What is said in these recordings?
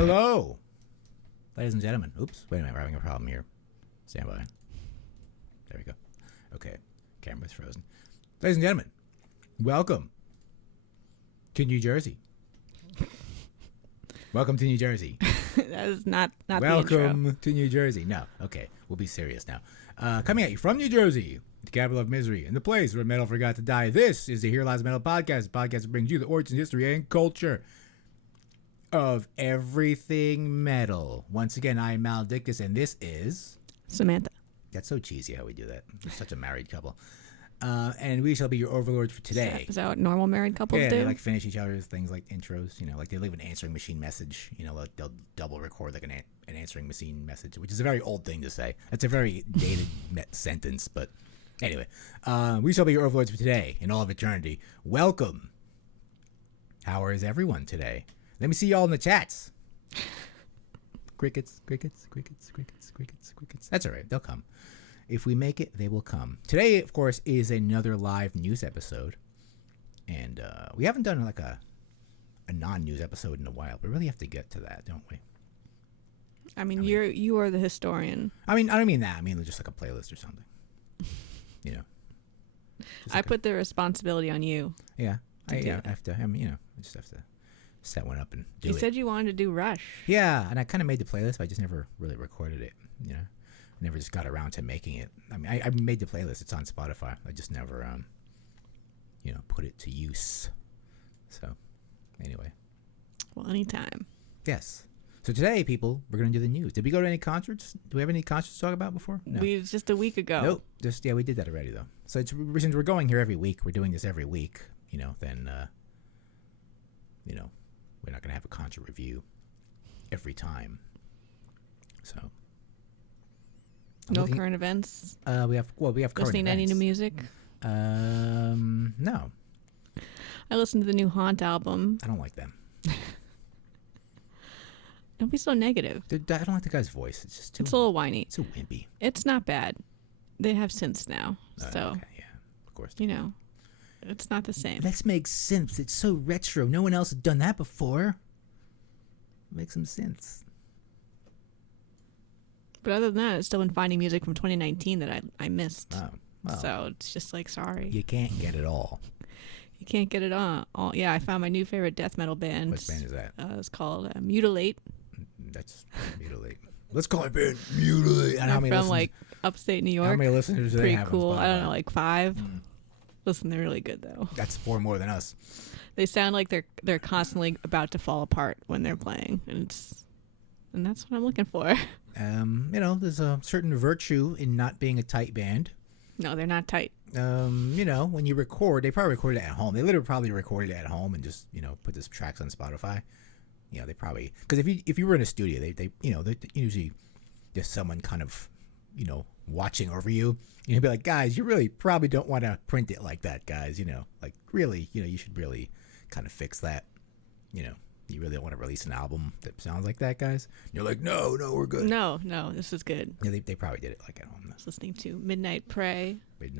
Hello, ladies and gentlemen. Oops, wait a minute, we're having a problem here. Stand by. There we go. Okay, camera's frozen. Ladies and gentlemen, welcome to New Jersey. Welcome to New Jersey. That is not Welcome the intro. to New Jersey. No, okay, we'll be serious now. Coming at you from New Jersey, the capital of misery, and the place where metal forgot to die. This is the Here Lies Metal podcast. The podcast that brings you the origin, history, and culture of everything metal. Once again, I am Maledictus, and this is Samantha. That's so cheesy how we do that. We're such a married couple. And we shall be your overlords for today. Is that what normal married couples do? They like finish each other's things like intros, like they leave an answering machine message, like they'll double record like an answering machine message, which is a very old thing to say. It's a very dated sentence, but anyway, we shall be your overlords for today and all of eternity. Welcome. How is everyone today? Let me see y'all in the chats. Crickets, crickets, crickets, crickets, crickets, crickets. That's all right. They'll come. If we make it, they will come. Today, of course, is another live news episode. And we haven't done like a non-news episode in a while. We really have to get to that, don't we? I mean, you are the historian. I don't mean that. I mean just like a playlist or something. I put the responsibility on you. Yeah. I have to. I just have to set one up and do it. You said you wanted to do Rush. Yeah, and I kind of made the playlist, but I just never really recorded it, I never just got around to making it. I mean, I made the playlist. It's on Spotify. I just never, put it to use. So, anyway. Well, anytime. Yes. So today, people, we're going to do the news. Did we go to any concerts? Do we have any concerts to talk about before? No. Just a week ago. Nope. We did that already, though. So since we're going here every week, we're doing this every week, then, we're not going to have a concert review every time. So. No current events? We have current events. Listening to any new music? No. I listened to the new Haunt album. I don't like them. Don't be so negative. I don't like the guy's voice. It's just it's a little whiny. Too wimpy. It's not bad. They have synths now, so okay, yeah, of course. It's not the same. Let's make synths. It's so retro. No one else has done that before. Make some synths. But other than that, I've still been finding music from 2019 that I missed. Oh, well, so it's just like, sorry. You can't get it all. You can't get it all. Yeah, I found my new favorite death metal band. What band is that? It's called Mutilate. That's Mutilate. Let's call it band Mutilate. And they're from like upstate New York. How many listeners do they have? Pretty cool. I don't know, like 5. Listen, they're really good though. That's 4 more than us. They sound like they're constantly about to fall apart when they're playing, and that's what I'm looking for. There's a certain virtue in not being a tight band. No, they're not tight. When you record, they probably recorded it at home. They literally probably recorded it at home and just, put this tracks on Spotify. They probably, because if you were in a studio, they usually there's someone kind of, watching over you. You'd be like, guys, you really probably don't want to print it like that, guys. Like really, you should really kind of fix that. You really don't want to release an album that sounds like that, guys. And you're like, no, we're good. No, this is good. Yeah, they probably did it like at home. I was listening to Midnight Prey. Which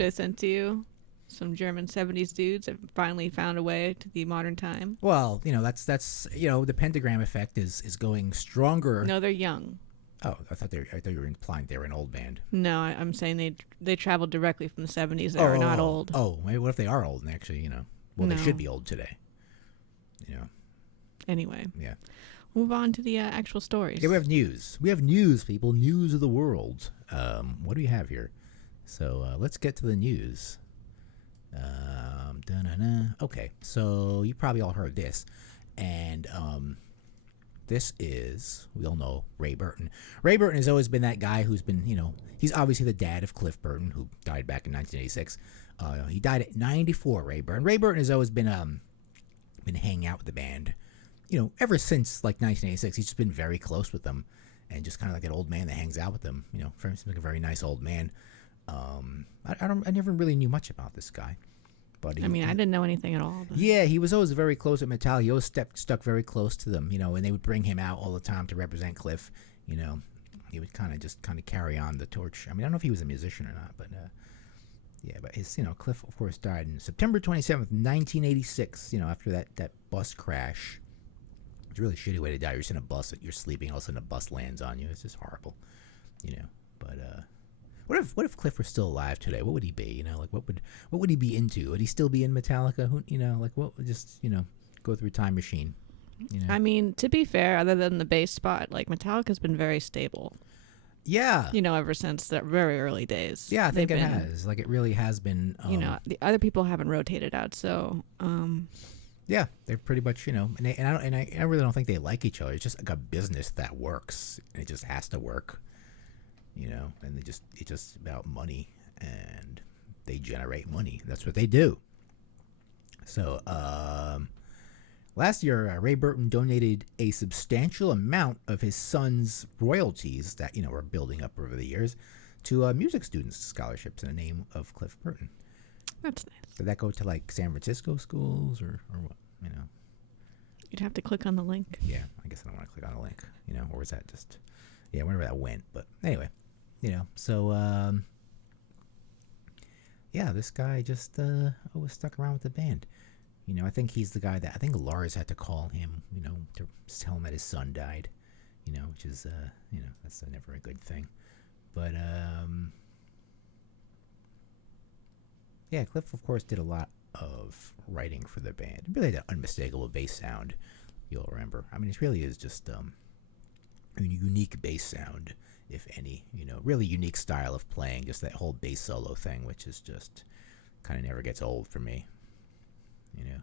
I sent to you. Some German 70s dudes have finally found a way to the modern time. Well, that's the pentagram effect is going stronger. No, they're young. Oh, I thought you were implying they were an old band. No, I'm saying they traveled directly from the 70s. They are not old. Oh, maybe what if they are old and actually, they should be old today. Anyway. Yeah. Move on to the actual stories. Yeah, we have news. We have news, people. News of the world. What do we have here? So let's get to the news. Okay, so you probably all heard this. And this is, we all know, Ray Burton. Ray Burton has always been that guy who's been, he's obviously the dad of Cliff Burton, who died back in 1986. He died at 94, Ray Burton. Ray Burton has always been hanging out with the band. Ever since like 1986, he's just been very close with them, and just kind of like an old man that hangs out with them. For him, seems like a very nice old man. I never really knew much about this guy, but I didn't know anything at all. But. Yeah, he was always very close with Metallica. He always stuck very close to them, and they would bring him out all the time to represent Cliff. He would kind of carry on the torch. I don't know if he was a musician or not, but yeah, but his Cliff of course died on September 27th, 1986. After that bus crash. It's a really shitty way to die. You're just in a bus, you're sleeping, all of a sudden a bus lands on you. It's just horrible, you know. But what if Cliff were still alive today? What would he be? You know, like what would he be into? Would he still be in Metallica? Who, you know, like what would just, you know, go through a time machine? You know? I mean, to be fair, other than the bass spot, like Metallica's been very stable. Yeah. You know, ever since the very early days. Yeah, I think it has. Like, it really has been. You know, the other people haven't rotated out, so. Yeah, they're pretty much, you know, and I really don't think they like each other. It's just like a business that works, and it just has to work, you know. And it's just about money, and they generate money. That's what they do. So, last year, Ray Burton donated a substantial amount of his son's royalties that, you know, were building up over the years to music students' scholarships in the name of Cliff Burton. That's nice. Did that go to, like, San Francisco schools or what, you know? You'd have to click on the link. Yeah, I guess I don't want to click on a link, you know, or was that just, yeah, wherever that went. But anyway, you know, so, yeah, this guy just always stuck around with the band. You know, I think he's the guy that, I think Lars had to call him, you know, to tell him that his son died, you know, which is, you know, that's never a good thing. But, yeah, Cliff, of course, did a lot of writing for the band. Really that unmistakable bass sound, you'll remember. I mean, it really is just a unique bass sound, if any, you know, really unique style of playing, just that whole bass solo thing, which is just kind of never gets old for me. You know,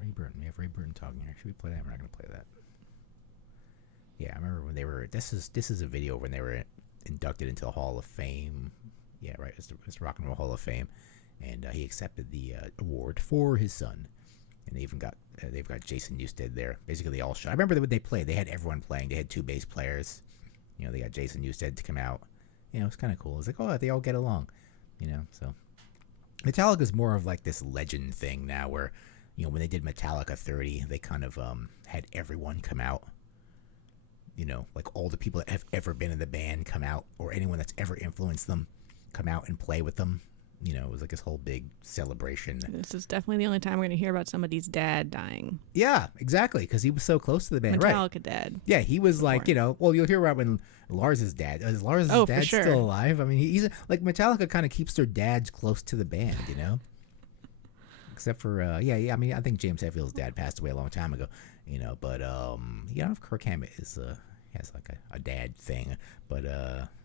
Ray Burton. We have Ray Burton talking here. Should we play that? We're not going to play that. Yeah, I remember when they were. This is a video when they were inducted into the Hall of Fame. Yeah, right. It's the Rock and Roll Hall of Fame, and he accepted the award for his son. And they even got they've got Jason Newsted there. Basically, they all shot. I remember when they played. They had everyone playing. They had 2 bass players. You know, they got Jason Newsted to come out. You know, it's kind of cool. It's like, oh, they all get along. You know, so. Metallica's more of like this legend thing now where, you know, when they did Metallica 30, they kind of had everyone come out. You know, like all the people that have ever been in the band come out, or anyone that's ever influenced them come out and play with them. You know, it was like this whole big celebration. This is definitely the only time we're going to hear about somebody's dad dying. Yeah, exactly, because he was so close to the band. Metallica right. dad. Yeah, he was like, you know, well, you'll hear about when Lars's dad. Is Lars's dad sure. still alive? I mean, he's like, Metallica kind of keeps their dads close to the band, you know? Except for, yeah, I mean, I think James Hetfield's dad passed away a long time ago, you know, but, you know, if Kirk Hammett is, has like a dad thing, but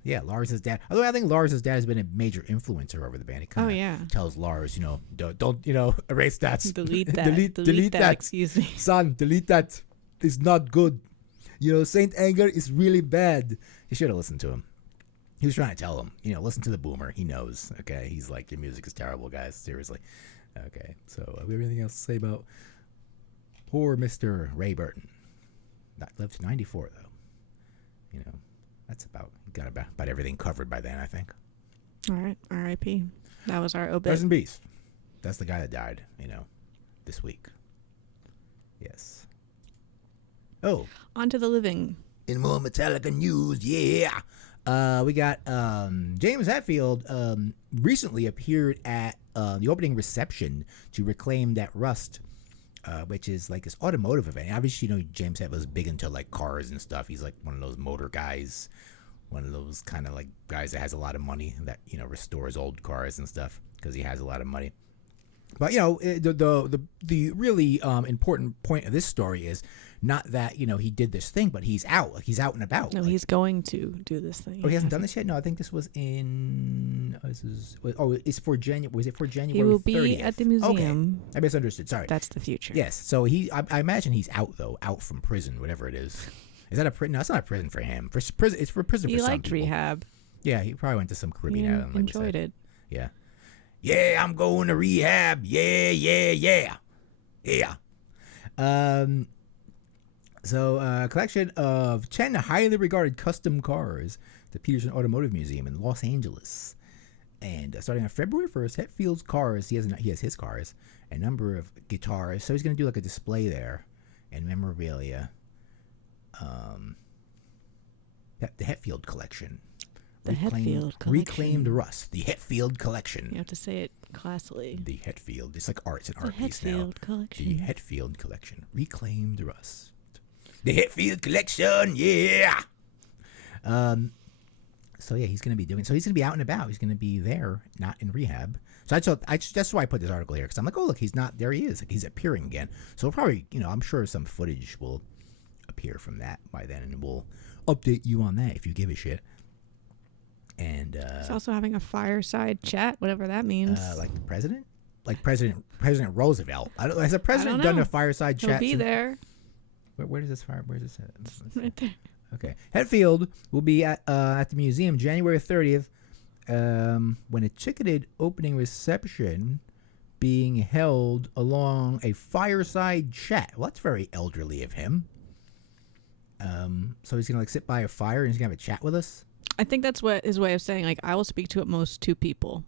yeah, Lars's dad. Although I think Lars's dad has been a major influencer over the band. He kind of tells Lars, you know, don't you know, erase that, delete that, delete that. Excuse me, son, delete that. It's not good. You know, Saint Anger is really bad. You should have listened to him. He was trying to tell him, you know, listen to the boomer. He knows. Okay, he's like, your music is terrible, guys. Seriously. Okay, so we have anything else to say about poor Mr. Ray Burton? Lived to 94 though. You know, that's got about everything covered by then, I think. All right, R.I.P. That was our obit. Rest in peace. That's the guy that died, you know, this week. Yes. Oh. On to the living. In more Metallica news, yeah. We got James Hetfield recently appeared at the opening reception to Reclaim That Rust, which is like this automotive event. Obviously, you know, James Hetfield is big into like cars and stuff. He's like one of those motor guys, one of those kind of like guys that has a lot of money that, you know, restores old cars and stuff because he has a lot of money. But, you know, the really important point of this story is not that, you know, he did this thing, but he's out. Like, he's out and about. No, like, he's going to do this thing. Oh, he hasn't done this yet? No, I think this was in... it's for January... Was it for January 30th? He will be at the museum. Okay. I misunderstood. Sorry. That's the future. Yes. So I imagine he's out, though. Out from prison, whatever it is. Is that a prison? No, it's not a prison for him. It's for prison for some people. He liked rehab. Yeah, he probably went to some Caribbean island. Like enjoyed it. Yeah. Yeah, I'm going to rehab. Yeah. So, a collection of 10 highly regarded custom cars at the Peterson Automotive Museum in Los Angeles. And starting on February 1st, Hetfield's cars, he has his cars, a number of guitars. So he's going to do like a display there and memorabilia. The Hetfield collection, The Hetfield collection. Reclaimed Rust. The Hetfield collection. You have to say it classily. The Hetfield. It's like art. It's an The art piece now. Hetfield collection. The Hetfield collection. Reclaimed Rust. The Hetfield collection. Yeah. So yeah, he's gonna be doing. So he's gonna be out and about. He's gonna be there, not in rehab. So that's why I put this article here, because I'm like, oh look, he's not there. He is. Like, he's appearing again. So we'll probably, I'm sure some footage will appear from that by then, and we'll update you on that if you give a shit. And he's also having a fireside chat, whatever that means. Like the president, like President Roosevelt. Has the president done a fireside chat? He'll be there. Where does this fire? Where's this at? Right there. Okay. Hetfield will be at the museum January 30th when a ticketed opening reception being held along a fireside chat. Well, that's very elderly of him. So he's going to sit by a fire and he's going to have a chat with us? I think that's what his way of saying, I will speak to at most 2 people.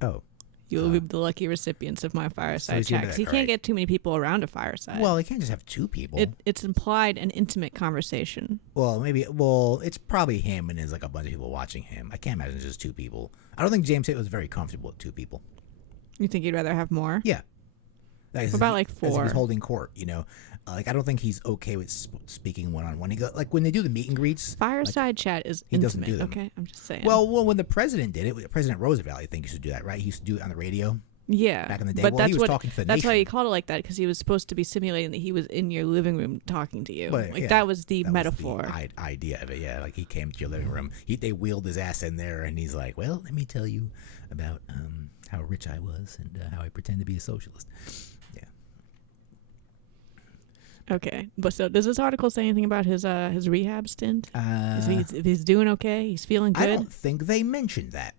Oh. You will be the lucky recipients of my fireside chat. Because he can't get too many people around a fireside. Well, he can't just have 2 people. It's implied an intimate conversation. Well, it's probably him and there's like a bunch of people watching him. I can't imagine it's just 2 people. I don't think James Tate was very comfortable with 2 people. You think he'd rather have more? Yeah. What about like 4? As if he's holding court, I don't think he's okay with speaking one-on-one. Like when they do the meet and greets. Fireside chat is intimate. He doesn't do them. Okay, I'm just saying. Well, when the president did it, President Roosevelt, I think, used to do that, right? He used to do it on the radio. Yeah. Back in the day. But he was talking to the that's nation. why he called it like that, because he was supposed to be simulating that he was in your living room talking to you. But, that was the metaphor. Was the idea of it, yeah. Like he came to your living room. They wheeled his ass in there, and he's like, well, let me tell you about how rich I was and how I pretend to be a socialist. Yeah. Okay, but so does this article say anything about his rehab stint? If he's doing okay, he's feeling good? I don't think they mentioned that.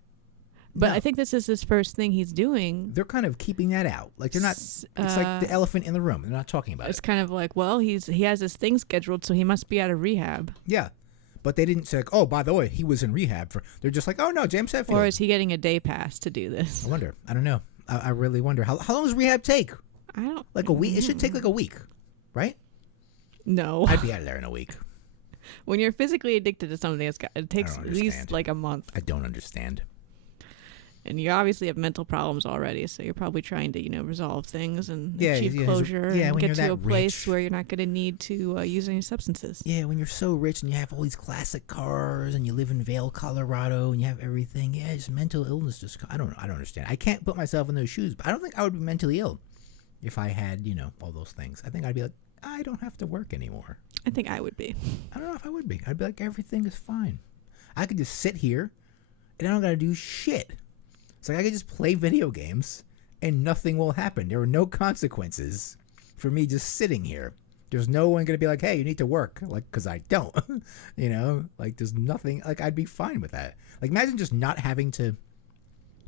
But no. I think this is his first thing he's doing. They're kind of keeping that out. Like they're not. It's like the elephant in the room. They're not talking about it. It's kind of like, well, he has his thing scheduled, so he must be out of rehab. Yeah, but they didn't say, like, oh, by the way, he was in rehab for. They're just like, oh no, James Hetfield. Or is he getting a day pass to do this? I wonder. I don't know. I really wonder. How long does rehab take? I don't. Like a week. It should take like a week, right? No. I'd be out of there in a week. When you're physically addicted to something, it takes at least like a month. I don't understand. And you obviously have mental problems already, so you're probably trying to, resolve things and achieve closure and get to a place where you're not going to need to use any substances. Yeah, when you're so rich and you have all these classic cars and you live in Vail, Colorado, and you have everything, just mental illness I don't understand. I can't put myself in those shoes, but I don't think I would be mentally ill if I had, all those things. I think I'd be like, I don't have to work anymore. I think I would be. I don't know if I would be. I'd be like, everything is fine. I could just sit here and I don't got to do shit. It's like I could just play video games and nothing will happen. There are no consequences for me just sitting here. There's no one going to be like, hey, you need to work. Like, because I don't. Like there's nothing. Like I'd be fine with that. Like imagine just not having to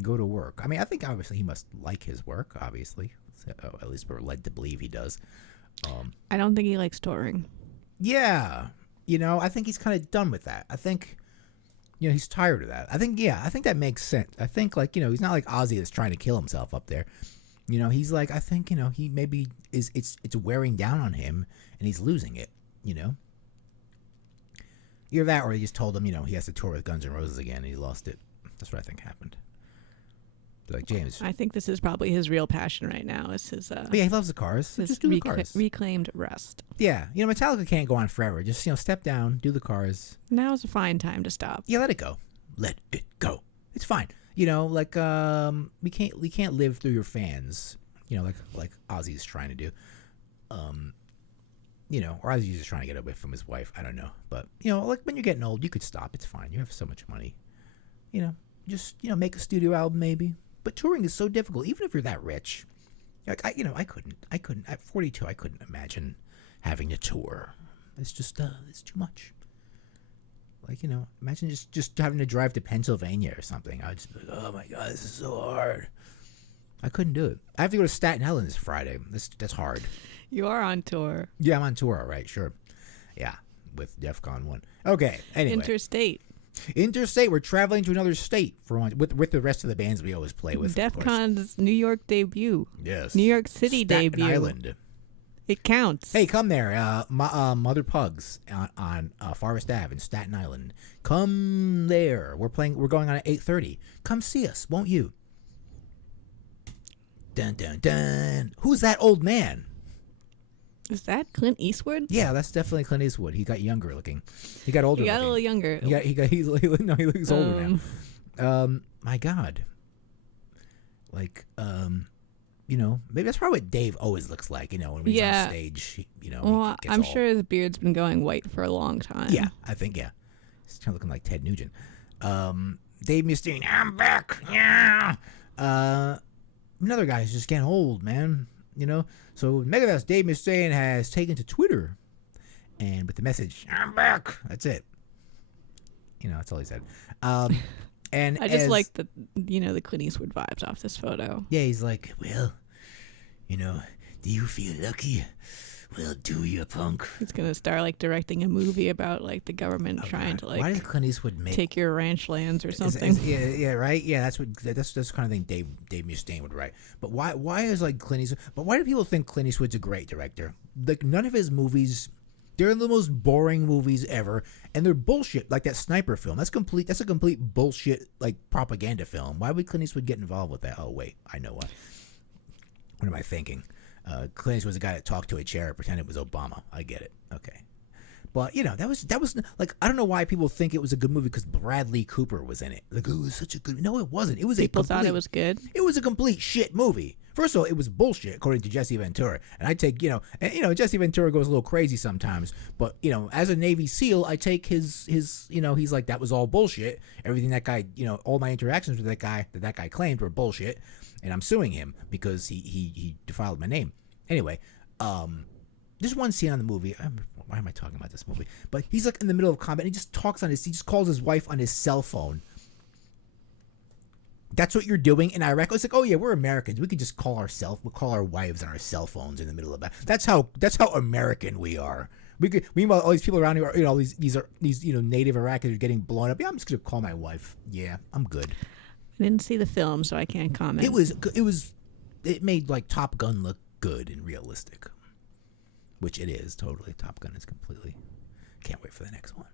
go to work. I mean, I think obviously he must like his work, obviously. So, at least we're led to believe he does. I don't think he likes touring. Yeah. I think he's kind of done with that. I think, he's tired of that. I think that makes sense. I think he's not like Ozzy that's trying to kill himself up there. He's like, I think, he maybe it's wearing down on him and he's losing it, Either that or he just told him, he has to tour with Guns N' Roses again and he lost it. That's what I think happened. Like James, I think this is probably his real passion right now. Is his? But yeah, he loves the cars. So just do the cars. Reclaimed rest. Yeah, Metallica can't go on forever. Just step down, do the cars. Now's a fine time to stop. Yeah, let it go. Let it go. It's fine. We can't live through your fans. Like Ozzy's trying to do. Or Ozzy's just trying to get away from his wife. I don't know, but like when you're getting old, you could stop. It's fine. You have so much money. Just make a studio album maybe. But touring is so difficult, even if you're that rich. Like I couldn't. At 42, I couldn't imagine having to tour. It's just, it's too much. Like imagine just having to drive to Pennsylvania or something. I'd just be like, oh my god, this is so hard. I couldn't do it. I have to go to Staten Island this Friday. That's hard. You are on tour. Yeah, I'm on tour. All right, sure. Yeah, with DEFCON 1. Okay. Anyway. Interstate, we're traveling to another state with the rest of the bands we always play with. DEFCON's New York debut. Yes. New York City Staten debut. Island. It counts. Hey, come there. Mother Pugs on Forest Ave in Staten Island. Come there. We're going on at 8:30. Come see us, won't you? Dun dun dun. Who's that old man? Is that Clint Eastwood? Yeah, that's definitely Clint Eastwood. He got younger looking. He got older. He got a little younger. He looks older now. My God. Like, maybe that's probably what Dave always looks like, when he's on stage, Well, I'm sure his beard's been going white for a long time. Yeah, I think, yeah. He's kind of looking like Ted Nugent. Dave Mustaine, I'm back. Yeah. Another guy's just getting old, man. So Megadeth's Dave Mustaine has taken to Twitter, and with the message, I'm back. That's it. That's all he said. And I just like the Clint Eastwood vibes off this photo. Yeah, he's like, well, do you feel lucky? Well, do you, punk? He's gonna start directing a movie about the government trying to why does Clint Eastwood take your ranch lands or something? Yeah, right. Yeah, that's the kind of thing Dave Mustaine would write. But why is Clint Eastwood? But why do people think Clint Eastwood's a great director? None of his movies. They're the most boring movies ever, and they're bullshit. Like that sniper film. That's a complete bullshit propaganda film. Why would Clint Eastwood get involved with that? Oh wait, I know what. What am I thinking? Clint Eastwood was a guy that talked to a chair and pretended it was Obama. I get it. Okay. But that was I don't know why people think it was a good movie because Bradley Cooper was in it. It was such a good. No, it wasn't. It was people thought it was good. It was a complete shit movie. First of all, it was bullshit according to Jesse Ventura, and I take Jesse Ventura goes a little crazy sometimes. But as a Navy SEAL, I take his he's like that was all bullshit. Everything that guy all my interactions with that guy claimed were bullshit, and I'm suing him because he defiled my name. Anyway, there's one scene on the movie. Why am I talking about this movie? But he's in the middle of combat, and he just he just calls his wife on his cell phone. That's what you're doing in Iraq. It's like, oh yeah, we're Americans. We could just call our wives on our cell phones in the middle of that. That's how American we are. Meanwhile, all these people around here, all these native Iraqis are getting blown up. Yeah, I'm just gonna call my wife. Yeah, I'm good. I didn't see the film, so I can't comment. It made Top Gun look good and realistic, which it is totally. Top Gun is completely. Can't wait for the next one.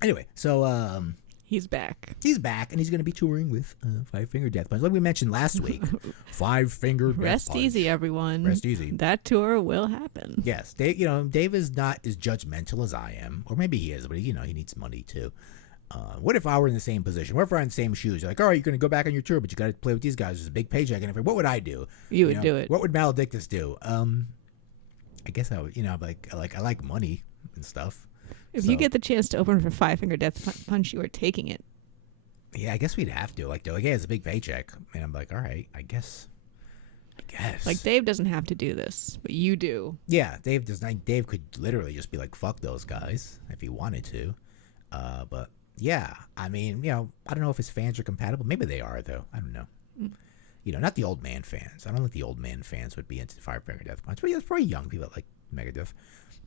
Anyway, so he's back. He's back, and he's going to be touring with Five Finger Death Punch. Like we mentioned last week, Five Finger Death Punch. Rest easy, everyone. Rest easy. That tour will happen. Yes. Dave is not as judgmental as I am. Or maybe he is, but he needs money too. What if I were in the same position? What if we're in the same shoes? You're like, all right, you're going to go back on your tour, but you got to play with these guys. There's a big paycheck and everything. What would I do? You would do it. What would Maledictus do? I guess I would, I like money and stuff. If you get the chance to open for Five Finger Death Punch, you are taking it. Yeah, I guess we'd have to. Yeah, it's a big paycheck. And I'm like, all right, I guess. Dave doesn't have to do this, but you do. Yeah, Dave does not. Dave could literally just be like, fuck those guys if he wanted to. But yeah, I mean, I don't know if his fans are compatible. Maybe they are, though. I don't know. Not the old man fans. I don't think the old man fans would be into Five Finger Death Punch. But it's probably young people that like Megadeth.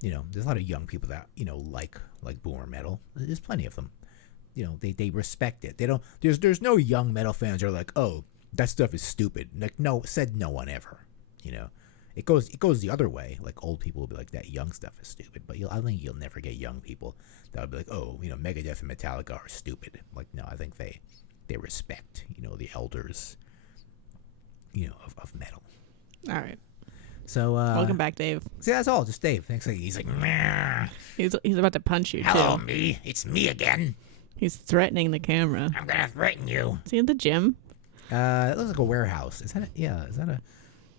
There's a lot of young people that, like boomer metal. There's plenty of them. They respect it. They don't. There's no young metal fans that are like, oh, that stuff is stupid. Like, no, said no one ever. It goes the other way. Like old people will be like, that young stuff is stupid. But I think you'll never get young people that will be like, oh, Megadeth and Metallica are stupid. Like, no, I think they respect the elders of metal. All right. So welcome back, Dave. See, that's all. Just Dave. Thanks. He's like, meh. He's about to punch you. Hello, too. me. It's me again. He's threatening the camera. I'm gonna threaten you. Is he in the gym? It looks like a warehouse. Is that? Is that a?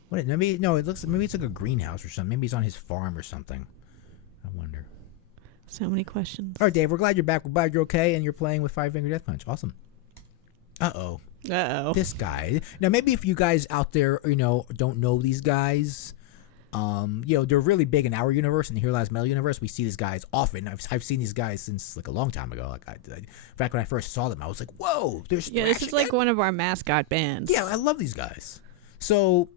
What? Maybe no. Maybe it's like a greenhouse or something. Maybe he's on his farm or something. I wonder. So many questions. All right, Dave. We're glad you're back. We're glad you're okay, and you're playing with Five Finger Death Punch. Awesome. Uh-oh. This guy. Now, maybe if you guys out there, don't know these guys, they're really big in our universe, in the Here Lies Metal universe. We see these guys often. I've seen these guys since a long time ago. In fact, when I first saw them, I was like, whoa, there's this is like one of our mascot bands. Yeah, I love these guys. So,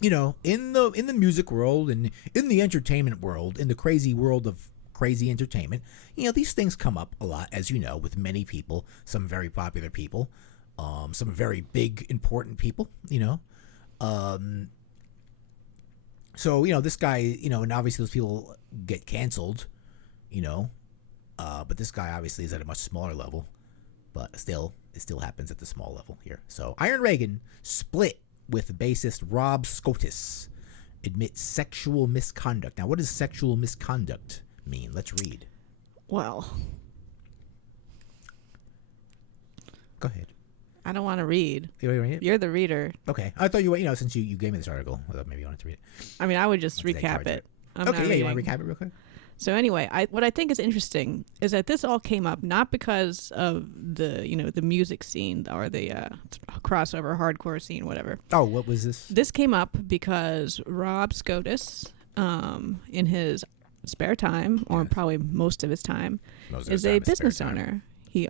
in the music world and in the entertainment world, in the crazy world of crazy entertainment, these things come up a lot, as you know, with many people, some very popular people. Some very big, important people, So, this guy, and obviously those people get canceled, but this guy obviously is at a much smaller level, but still, it still happens at the small level here. So Iron Reagan split with bassist Rob Scotus, admits sexual misconduct. Now, what does sexual misconduct mean? Let's read. Well, go ahead. I don't want to read. You want to read it? You're the reader. Okay. I thought since you gave me this article, I thought maybe you wanted to read it. I mean, I would just recap it. Okay, yeah, you want to recap it real quick? So anyway, what I think is interesting is that this all came up not because of the music scene or the crossover hardcore scene, whatever. Oh, what was this? This came up because Rob Scotus, in his spare time, or probably most of his time, is a business owner. He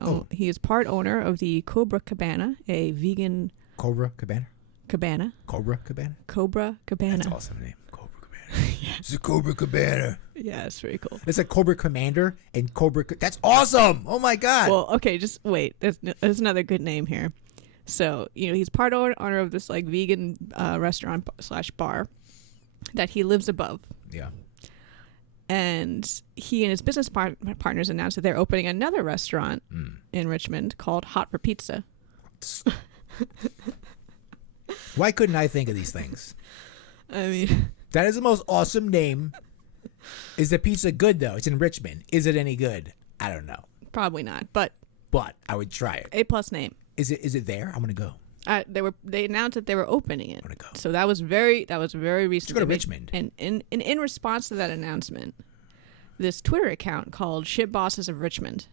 is part owner of the Cobra Cabana, a vegan Cobra Cabana. Cobra Cabana. That's an awesome name. Cobra Cabana. Yes. It's a Cobra Cabana. Yeah, it's pretty cool. It's like Cobra Commander and Cobra. That's awesome. Oh my god. Well, okay, just wait. There's another good name here. So he's part owner of this like vegan restaurant / bar that he lives above. Yeah. And he and his business partners announced that they're opening another restaurant in Richmond called Hot for Pizza. Why couldn't I think of these things? I mean, that is the most awesome name. Is the pizza good though? It's in Richmond. Is it any good? I don't know. Probably not, but I would try it. A+ name. Is it there? I'm gonna go. They announced that they were opening it. I'm gonna go. So that was very recent. Let's go to Richmond. And in response to that announcement, this Twitter account called Shit Bosses of Richmond.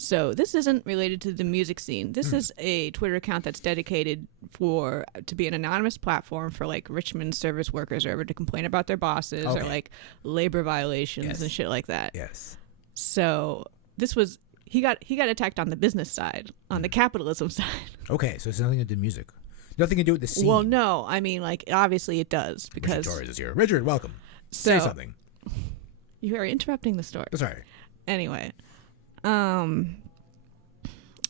So this isn't related to the music scene. This is a Twitter account that's dedicated to be an anonymous platform for like Richmond service workers or ever to complain about their bosses or like labor violations and shit like that. Yes. So this was he got attacked on the business side, on the capitalism side. Okay, so it's nothing to do with music. Nothing to do with the scene. Well, no. I mean, like, obviously it does because Richard Torres is here. Richard, welcome. Say something. You are interrupting the story. That's all right. Anyway,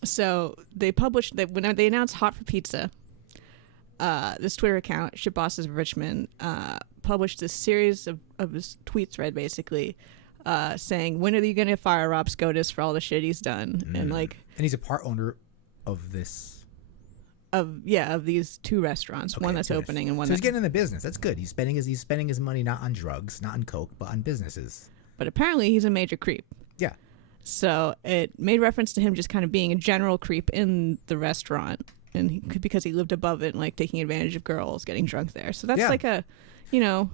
so they published that when they announced Hot for Pizza, this Twitter account, Shit Bosses of Richmond, published this series of his tweets read basically, saying, when are you going to fire Rob Scotus for all the shit he's done? And he's a part owner of this. Of these two restaurants, one that's opening and one. So he's getting in the business. That's good. He's spending his money not on drugs, not on coke, but on businesses. But apparently he's a major creep. Yeah. So it made reference to him just kind of being a general creep in the restaurant, and because he lived above it and like taking advantage of girls, getting drunk there. So that's like a,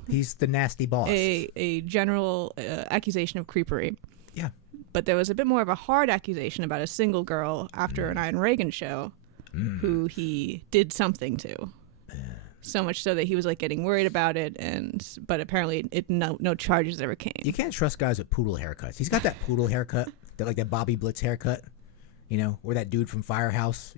he's the nasty boss. A general accusation of creepery. Yeah. But there was a bit more of a hard accusation about a single girl after an Iron Reagan show. Who he did something to, so much so that he was like getting worried about it, but apparently no charges ever came. You can't trust guys with poodle haircuts. He's got that poodle haircut, that Bobby Blitz haircut, or that dude from Firehouse.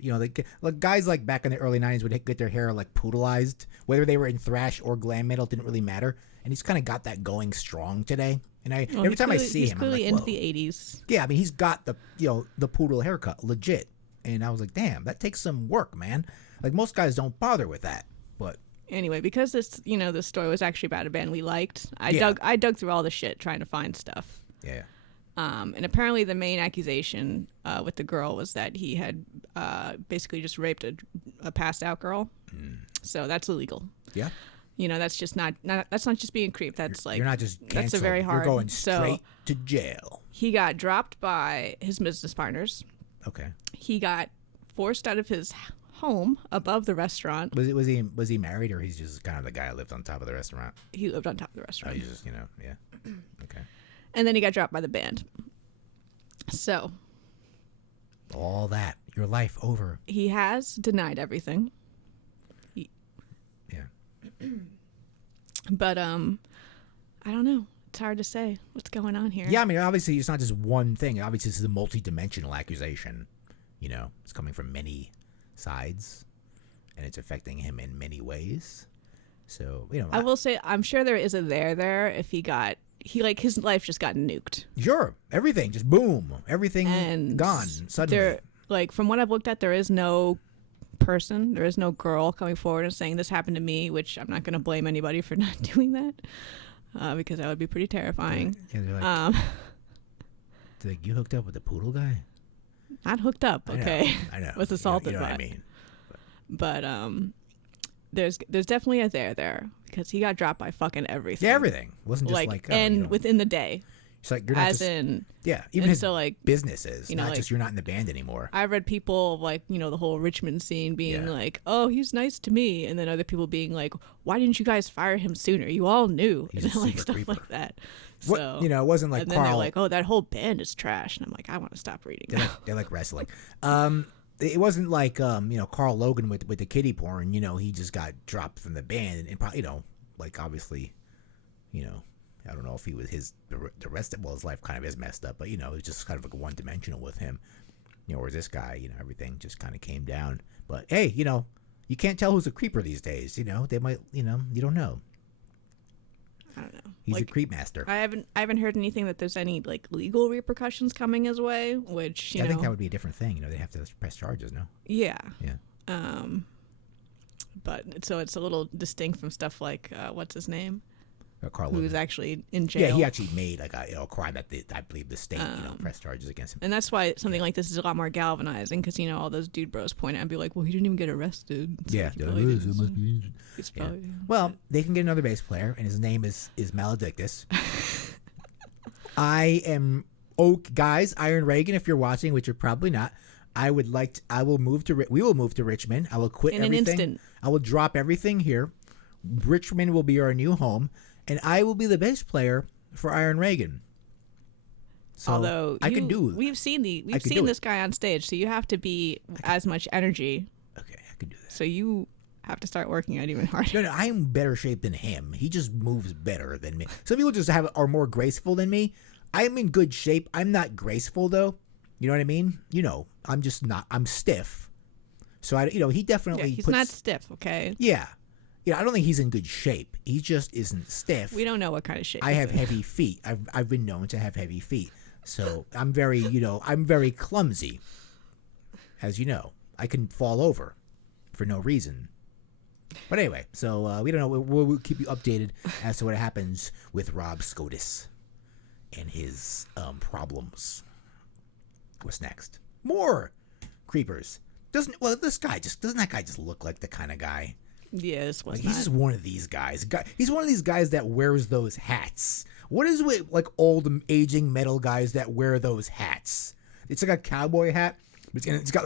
Like guys like back in the early '90s would get their hair like poodleized, whether they were in thrash or glam metal, it didn't really matter. And he's kind of got that going strong today. And every time I see him, I'm like, clearly into the '80s. Yeah, I mean he's got the poodle haircut, legit. And I was like, damn, that takes some work, man. Like, most guys don't bother with that. But anyway, because this story was actually about a band we liked, I dug through all the shit trying to find stuff. Yeah. And apparently the main accusation with the girl was that he had basically just raped a passed out girl. So that's illegal. Yeah. That's just that's not just being a creep. That's you're not just canceled. That's a very hard. You're going straight to jail. He got dropped by his business partners. Okay. He got forced out of his home above the restaurant. Was he married, or he's just kind of the guy who lived on top of the restaurant? He lived on top of the restaurant. Oh, he's just yeah. Okay. And then he got dropped by the band. So. All that, your life over. He has denied everything. Yeah. But I don't know. It's hard to say what's going on here. Yeah, I mean, obviously it's not just one thing. Obviously this is a multi-dimensional accusation. It's coming from many sides, and it's affecting him in many ways. So, I will say, I'm sure there is a there if his life just got nuked. Sure. Everything, just boom. Everything gone suddenly. From what I've looked at, there is no person. There is no girl coming forward and saying this happened to me, which I'm not going to blame anybody for not doing that, because that would be pretty terrifying. Yeah, they're like, you hooked up with the poodle guy? Not hooked up, okay. I know. Was assaulted you know by. what I mean. But there's definitely a there because he got dropped by fucking everything. Yeah, everything. It wasn't just like and within the day. It's like you're not as just, in even his so like businesses, not like, just you're not in the band anymore. I've read people like the whole Richmond scene being like, oh, he's nice to me, and then other people being like, why didn't you guys fire him sooner? You all knew, He's and then, like stuff creeper. like that. What, So it wasn't like and Carl. then they're like, oh, that whole band is trash, and I'm like, I want to stop reading. They're like wrestling. It wasn't like Carl Logan with the kiddie porn. He just got dropped from the band, and probably like obviously, I don't know if he was the rest of his life kind of is messed up, but it was just kind of like one dimensional with him. Whereas this guy, everything just kind of came down. But hey, you can't tell who's a creeper these days. They might, you don't know. I don't know. He's a creep master. I haven't heard anything that there's any like legal repercussions coming his way, which I think that would be a different thing. They have to press charges, no? Yeah. Yeah. But so it's a little distinct from stuff like what's his name? Carl Who was Logan. actually in jail. Yeah, he actually made like a crime that I believe the state pressed charges against him. And that's why something like this is a lot more galvanizing because all those dude bros point out and be like, well, he didn't even get arrested. So Yeah, he probably didn't. must be. It's probably, Well, they can get another bass player, and his name is Maledictus. I am guys. Iron Reagan, if you're watching, which you're probably not. We will move to Richmond. I will quit in everything. an instant. I will drop everything here. Richmond will be our new home, and I will be the bass player for Iron Reagan. So Although I can do. We've seen this guy on stage, so you have to be as much energy. Okay, I can do that. So you have to start working out even harder. No, I'm in better shape than him. He just moves better than me. Some people just are more graceful than me. I'm in good shape. I'm not graceful though. You know what I mean? I'm just not. I'm stiff. So he definitely. He's not stiff. Okay. Yeah. I don't think he's in good shape. He just isn't stiff. We don't know what kind of shape. I have heavy feet. I've been known to have heavy feet. So I'm very clumsy. As you know, I can fall over for no reason. But anyway, so we don't know. We'll keep you updated as to what happens with Rob Scotus and his problems. What's next? More creepers. Doesn't that guy just look like the kind of guy? Yeah, this was He's just one of these guys. He's one of these guys that wears those hats. What is it with like old aging metal guys that wear those hats? It's like a cowboy hat. It's got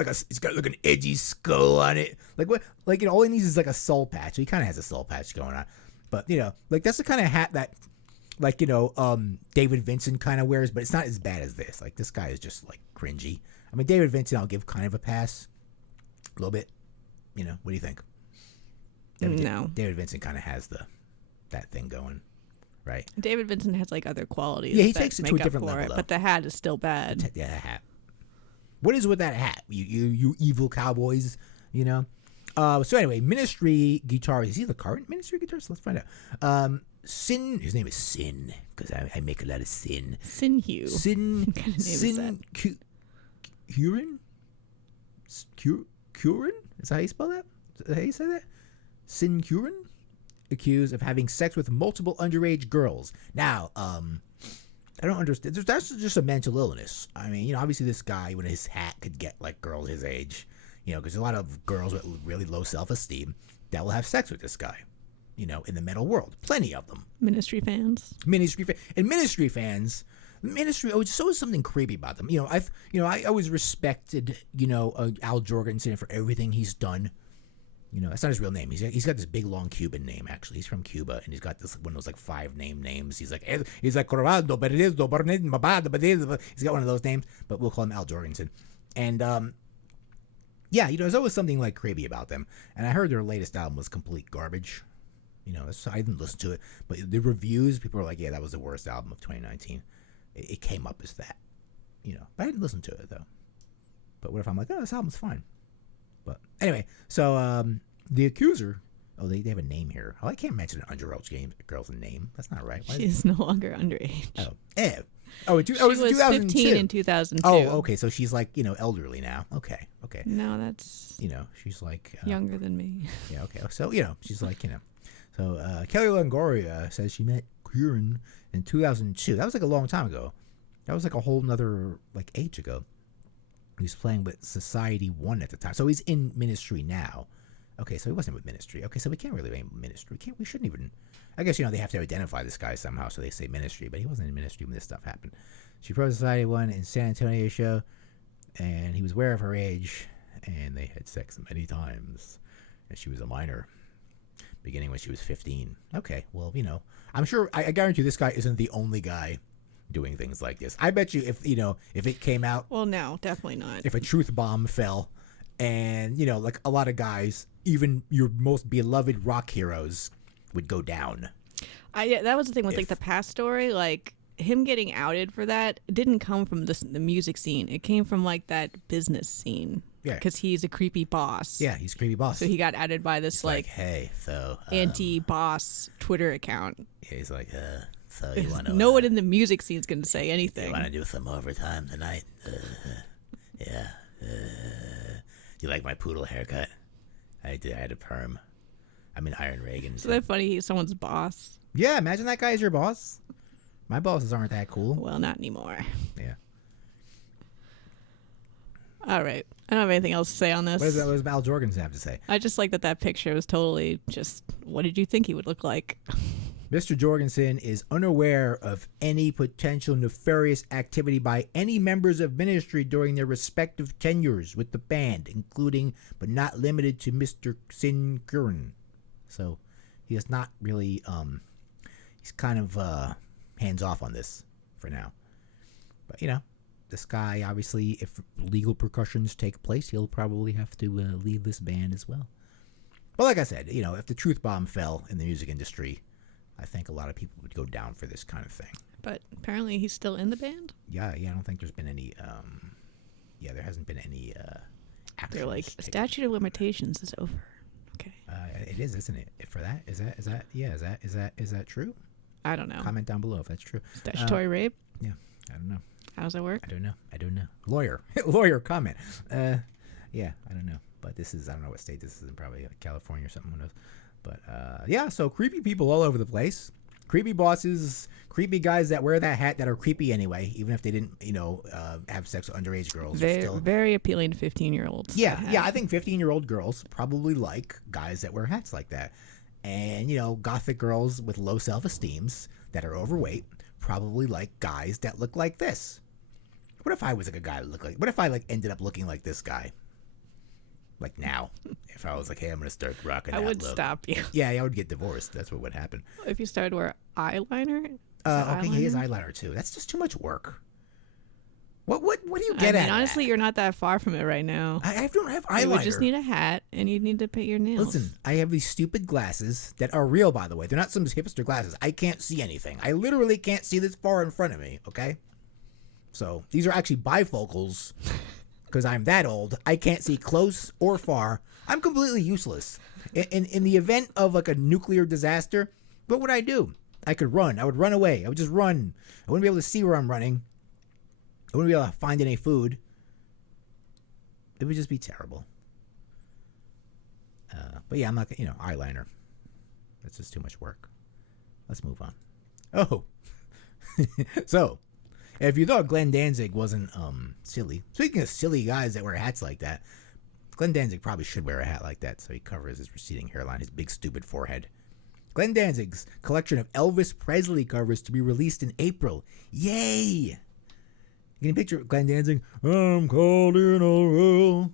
like an edgy skull on it. Like what? Like all he needs is like a soul patch. He kind of has a soul patch going on, but like that's the kind of hat that, like David Vincent kind of wears. But it's not as bad as this. Like this guy is just like cringy. I mean, David Vincent, I'll give kind of a pass, a little bit. What do you think? No. David Vincent kind of has that thing going, right? David Vincent has like other qualities. Yeah, he takes it to a different level, though. But the hat is still bad. Yeah, that hat. What is with that hat? You evil cowboys, So anyway, Ministry guitarist. Is he the current Ministry guitarist? Let's find out. Sin. His name is Sin because I make a lot of sin. Sinhue. Sin. What kind of name is that? Curin. Curin. Is that how you spell that? Is that how you say that? Sin Curin, accused of having sex with multiple underage girls. Now, I don't understand. That's just a mental illness. I mean, obviously this guy with his hat could get like girls his age, because a lot of girls with really low self-esteem that will have sex with this guy, in the metal world. Plenty of them. Ministry fans. Ministry fans. Oh, it's always something creepy about them. I always respected, Al Jorgensen for everything he's done. That's not his real name. He's got this big long Cuban name. Actually, he's from Cuba, and he's got this one of those like 5 names. He's like Corrado, Beredo, Barnet, Mabada. He's got one of those names, but we'll call him Al Jorgensen. And there's always something like creepy about them. And I heard their latest album was complete garbage. I didn't listen to it, but the reviews, people were like, yeah, that was the worst album of 2019. It came up as that, But I didn't listen to it though. But what if I'm like, oh, this album's fine. But anyway, so the accuser. Oh, they have a name here. Oh, I can't mention an underage girl's name. That's not right. She's no longer underage. Oh, Oh, She it was was 2002. 15 in 2002. Oh, okay. So she's like, elderly now. Okay. No, that's She's like younger than me. Yeah. Okay. So she's like, So Kelly Longoria says she met Kieran in 2002. That was like a long time ago. That was like a whole nother like age ago. He was playing with Society 1 at the time. So he's in Ministry now. Okay, so he wasn't with Ministry. Okay, so we can't really blame Ministry. We shouldn't even. I guess, they have to identify this guy somehow, so they say Ministry, but he wasn't in Ministry when this stuff happened. She pro Society 1 in San Antonio show, and he was aware of her age, and they had sex many times, and she was a minor, beginning when she was 15. Okay, well, I'm sure, I guarantee this guy isn't the only guy doing things like this. I bet you if it came out. Well, no, definitely not. If a truth bomb fell, and, like a lot of guys, even your most beloved rock heroes, would go down. Yeah, that was the thing with like the past story, like him getting outed for that didn't come from the music scene. It came from like that business scene. Yeah, because he's a creepy boss. Yeah, he's a creepy boss. So he got outed by this like hey, so anti-boss Twitter account. Yeah, he's like, so you want to? No one in the music scene is going to say anything. You want to do some overtime tonight? Yeah. You like my poodle haircut? I had a perm. I'm in Iron Reagan. Isn't that funny? He's someone's boss. Yeah, imagine that guy is your boss. My bosses aren't that cool. Well, not anymore. Yeah. All right. I don't have anything else to say on this. What does Al Jorgens have to say? I just like that picture was totally just, what did you think he would look like? Mr. Jorgensen is unaware of any potential nefarious activity by any members of Ministry during their respective tenures with the band, including but not limited to Mr. Sin Curran. So he is not really, he's kind of hands off on this for now. But, this guy, obviously, if legal repercussions take place, he'll probably have to leave this band as well. But like I said, if the truth bomb fell in the music industry, I think a lot of people would go down for this kind of thing. But apparently he's still in the band? Yeah, I don't think there's been any, there hasn't been any action. They're like, statute of limitations is over. Okay. It is, isn't it? For that? Is that true? I don't know. Comment down below if that's true. Statutory rape? Yeah, I don't know. How does that work? I don't know. Lawyer comment. Yeah, I don't know. But this is, I don't know what state this is in, probably California or something, who knows. But yeah, so creepy people all over the place. Creepy bosses, creepy guys that wear that hat that are creepy anyway, even if they didn't, have sex with underage girls. Very appealing to 15-year-olds. Yeah, I think 15-year-old girls probably like guys that wear hats like that. And, gothic girls with low self-esteems that are overweight probably like guys that look like this. What if I was like a guy that looked like, what if I ended up looking like this guy? Like now, if I was like, hey, I'm going to start rocking that look. I would stop you. Yeah, I would get divorced. That's what would happen. If you started to wear eyeliner? Okay, he has eyeliner too. That's just too much work. What do you get at? Honestly, you're not that far from it right now. I don't have eyeliner. You would just need a hat, and you'd need to paint your nails. Listen, I have these stupid glasses that are real, by the way. They're not some hipster glasses. I can't see anything. I literally can't see this far in front of me, okay? So these are actually bifocals because I'm that old. I can't see close or far. I'm completely useless. In the event of like a nuclear disaster, what would I do? I could run. I would run away. I would just run. I wouldn't be able to see where I'm running. I wouldn't be able to find any food. It would just be terrible. But yeah, I'm not, eyeliner. That's just too much work. Let's move on. Oh. So, if you thought Glenn Danzig wasn't silly, speaking of silly guys that wear hats like that, Glenn Danzig probably should wear a hat like that so he covers his receding hairline, his big stupid forehead. Glenn Danzig's collection of Elvis Presley covers to be released in April. Yay! You can picture Glenn Danzig. I'm called in a row.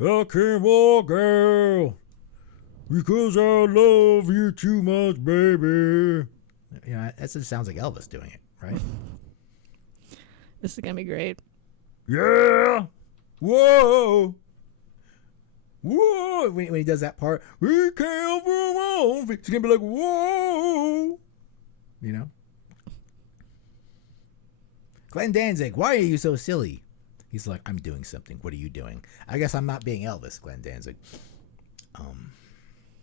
I can't walk, girl, because I love you too much, baby. That just sounds like Elvis doing it, right? This is going to be great. Yeah. Whoa. Whoa. When he does that part, we can't go on. He's going to be like, whoa. Glenn Danzig, why are you so silly? He's like, I'm doing something. What are you doing? I guess I'm not being Elvis, Glenn Danzig.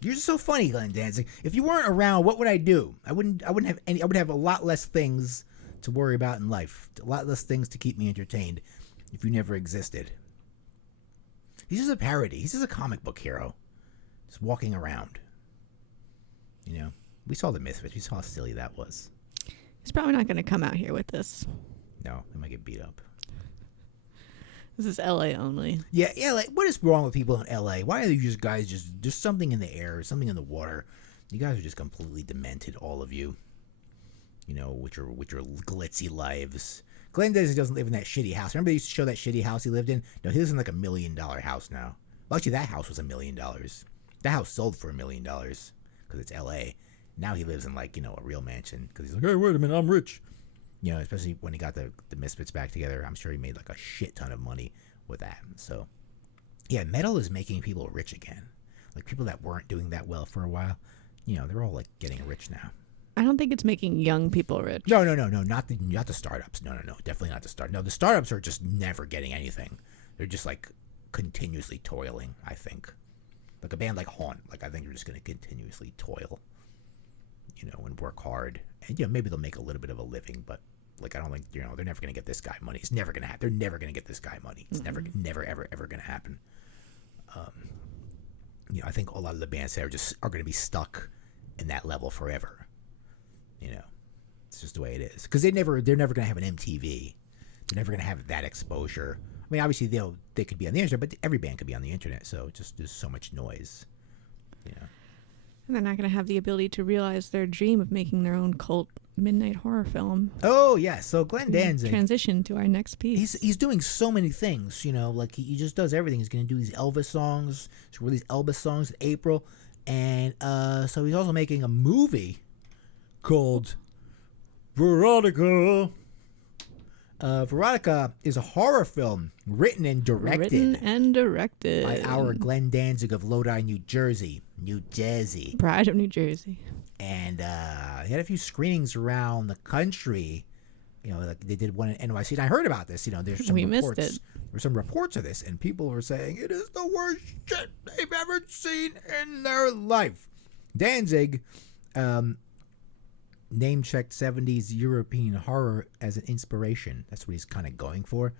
You're just so funny, Glenn Danzig. If you weren't around, what would I do? I wouldn't have any. I would have a lot less things to worry about in life. A lot less things to keep me entertained if you never existed. He's just a parody. He's just a comic book hero. Just walking around. You know? We saw the Misfits. We saw how silly that was. He's probably not going to come out here with this. No, he might get beat up. This is LA only. Yeah, like, what is wrong with people in LA? Why are you guys just something in the air, something in the water? You guys are just completely demented, all of you. You know, with your glitzy lives. Glenn Danzig doesn't live in that shitty house. Remember they used to show that shitty house he lived in? No, he lives in like $1 million house now. Well, actually, that house was $1 million. That house sold for $1 million because it's LA. Now he lives in like, you know, a real mansion because he's like, hey, wait a minute, I'm rich. You know, especially when he got the Misfits back together, I'm sure he made like a shit ton of money with that. So, yeah, metal is making people rich again. Like people that weren't doing that well for a while, you know, they're all like getting rich now. I don't think it's making young people rich. No, not the startups. No, definitely not the start. No, the startups are just never getting anything. They're just like continuously toiling. I think, like a band like Haunt, like I think they're just going to continuously toil. You know, and work hard, and you know maybe they'll make a little bit of a living, but like I don't think they're never gonna get this guy money. It's never gonna happen. They're never gonna get this guy money. It's never ever gonna happen. You know, I think a lot of the bands that are gonna be stuck in that level forever. You know, it's just the way it is because they're never gonna have an MTV. They're never gonna have that exposure. I mean, obviously they could be on the internet, but every band could be on the internet. So just there's so much noise. You know. And they're not going to have the ability to realize their dream of making their own cult midnight horror film. Oh, yeah. So Glenn Danzig. Transition to our next piece. He's doing so many things, you know, like he just does everything. He's going to do these Elvis songs. He's released Elvis songs in April. And so he's also making a movie called Veronica. Veronica is a horror film written and directed by our Glenn Danzig of Lodi, New Jersey. Pride of New Jersey. And he had a few screenings around the country. You know, like they did one in NYC. And I heard about this. You know, there's some reports. Missed it. There were some reports of this, and people were saying it is the worst shit they've ever seen in their life. Danzig name-checked 70s European horror as an inspiration. That's what he's kind of going for.